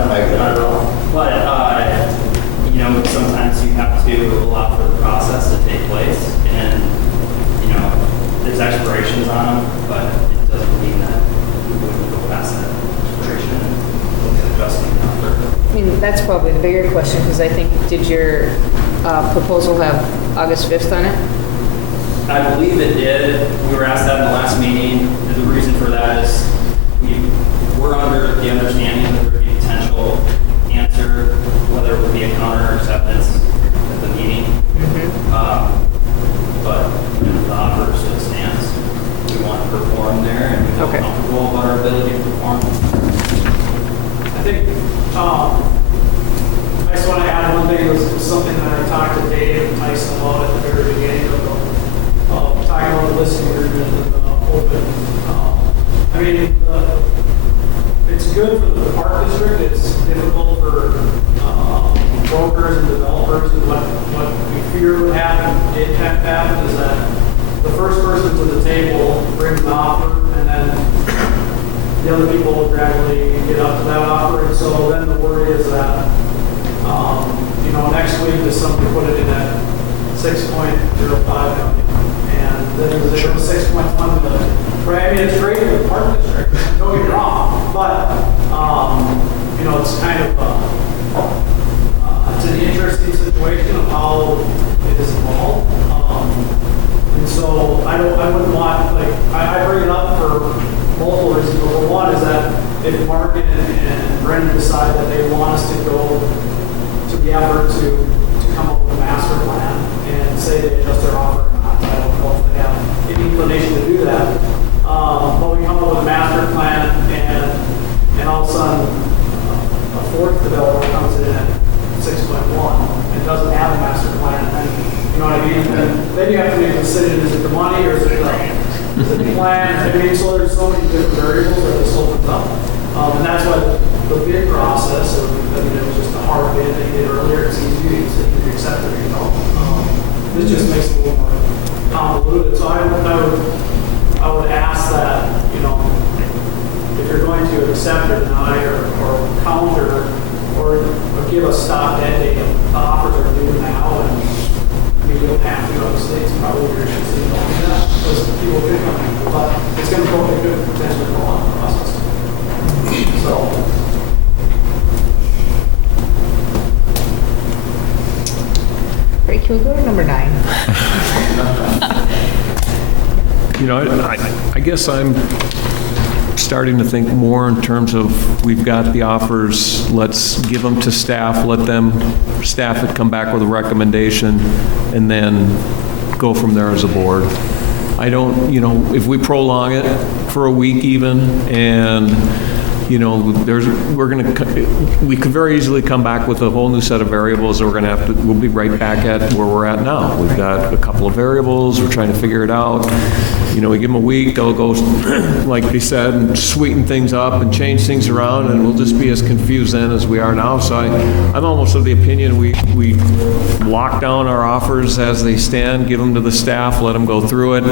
But sometimes you have to allow for the process to take place, and there's expirations on them, but it doesn't mean that we wouldn't go past that expiration and look at adjusting the offer. I mean, that's probably the bigger question, because I think, did your proposal have August 5th on it? I believe it did. We were asked that in the last meeting. And the reason for that is we're under the understanding that there would be a potential answer, whether it would be a counter or acceptance at the meeting. what we fear would happen, in fact happen, is that the first person to the table brings an offer, and then the other people will gradually get up to that offer. And so then the worry is that, next week, does somebody put it in at 6.05 million? And then there's 6.1 million. Right? I mean, it's great for the park district, don't get me wrong, but, it's kind of, it's an interesting situation of how it is involved. And so I wouldn't want, I bring it up for multiple reasons. But one is that if Mark and Brendan decide that they want us to go to the effort to come up with a master plan and say they adjust their offer or not, I don't know if they have any inclination to do that. But we come up with a master plan and all of a sudden a fourth developer comes in at 6.1 and doesn't have a master plan. And, you know what I mean? And then you have to make a decision, is it the money or is it the plan? I mean, so there's so many different variables that this opens up. And that's why the bid process, it was just a hard bid they did earlier. It's easy, it's either accept it or you don't. This just makes it a little more convoluted. So I would ask that, if you're going to accept or deny or counter or give a stop dead date, the offers are due now, and you don't have to, obviously, it's probably your issue, you don't do that, because people could come in, but it's going to go, it could potentially go on the process. So. Great, can we go to number 9? I guess I'm starting to think more in terms of, we've got the offers, let's give them to staff, let staff it come back with a recommendation, and then go from there as a board. I don't, if we prolong it for a week even, and we could very easily come back with a whole new set of variables that we'll be right back at where we're at now. We've got a couple of variables, we're trying to figure it out. We give them a week, they'll go, like they said, and sweeten things up and change things around, and we'll just be as confused then as we are now. So I'm almost of the opinion we lock down our offers as they stand, give them to the staff, let them go through it,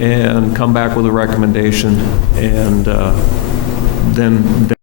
and come back with a recommendation, and then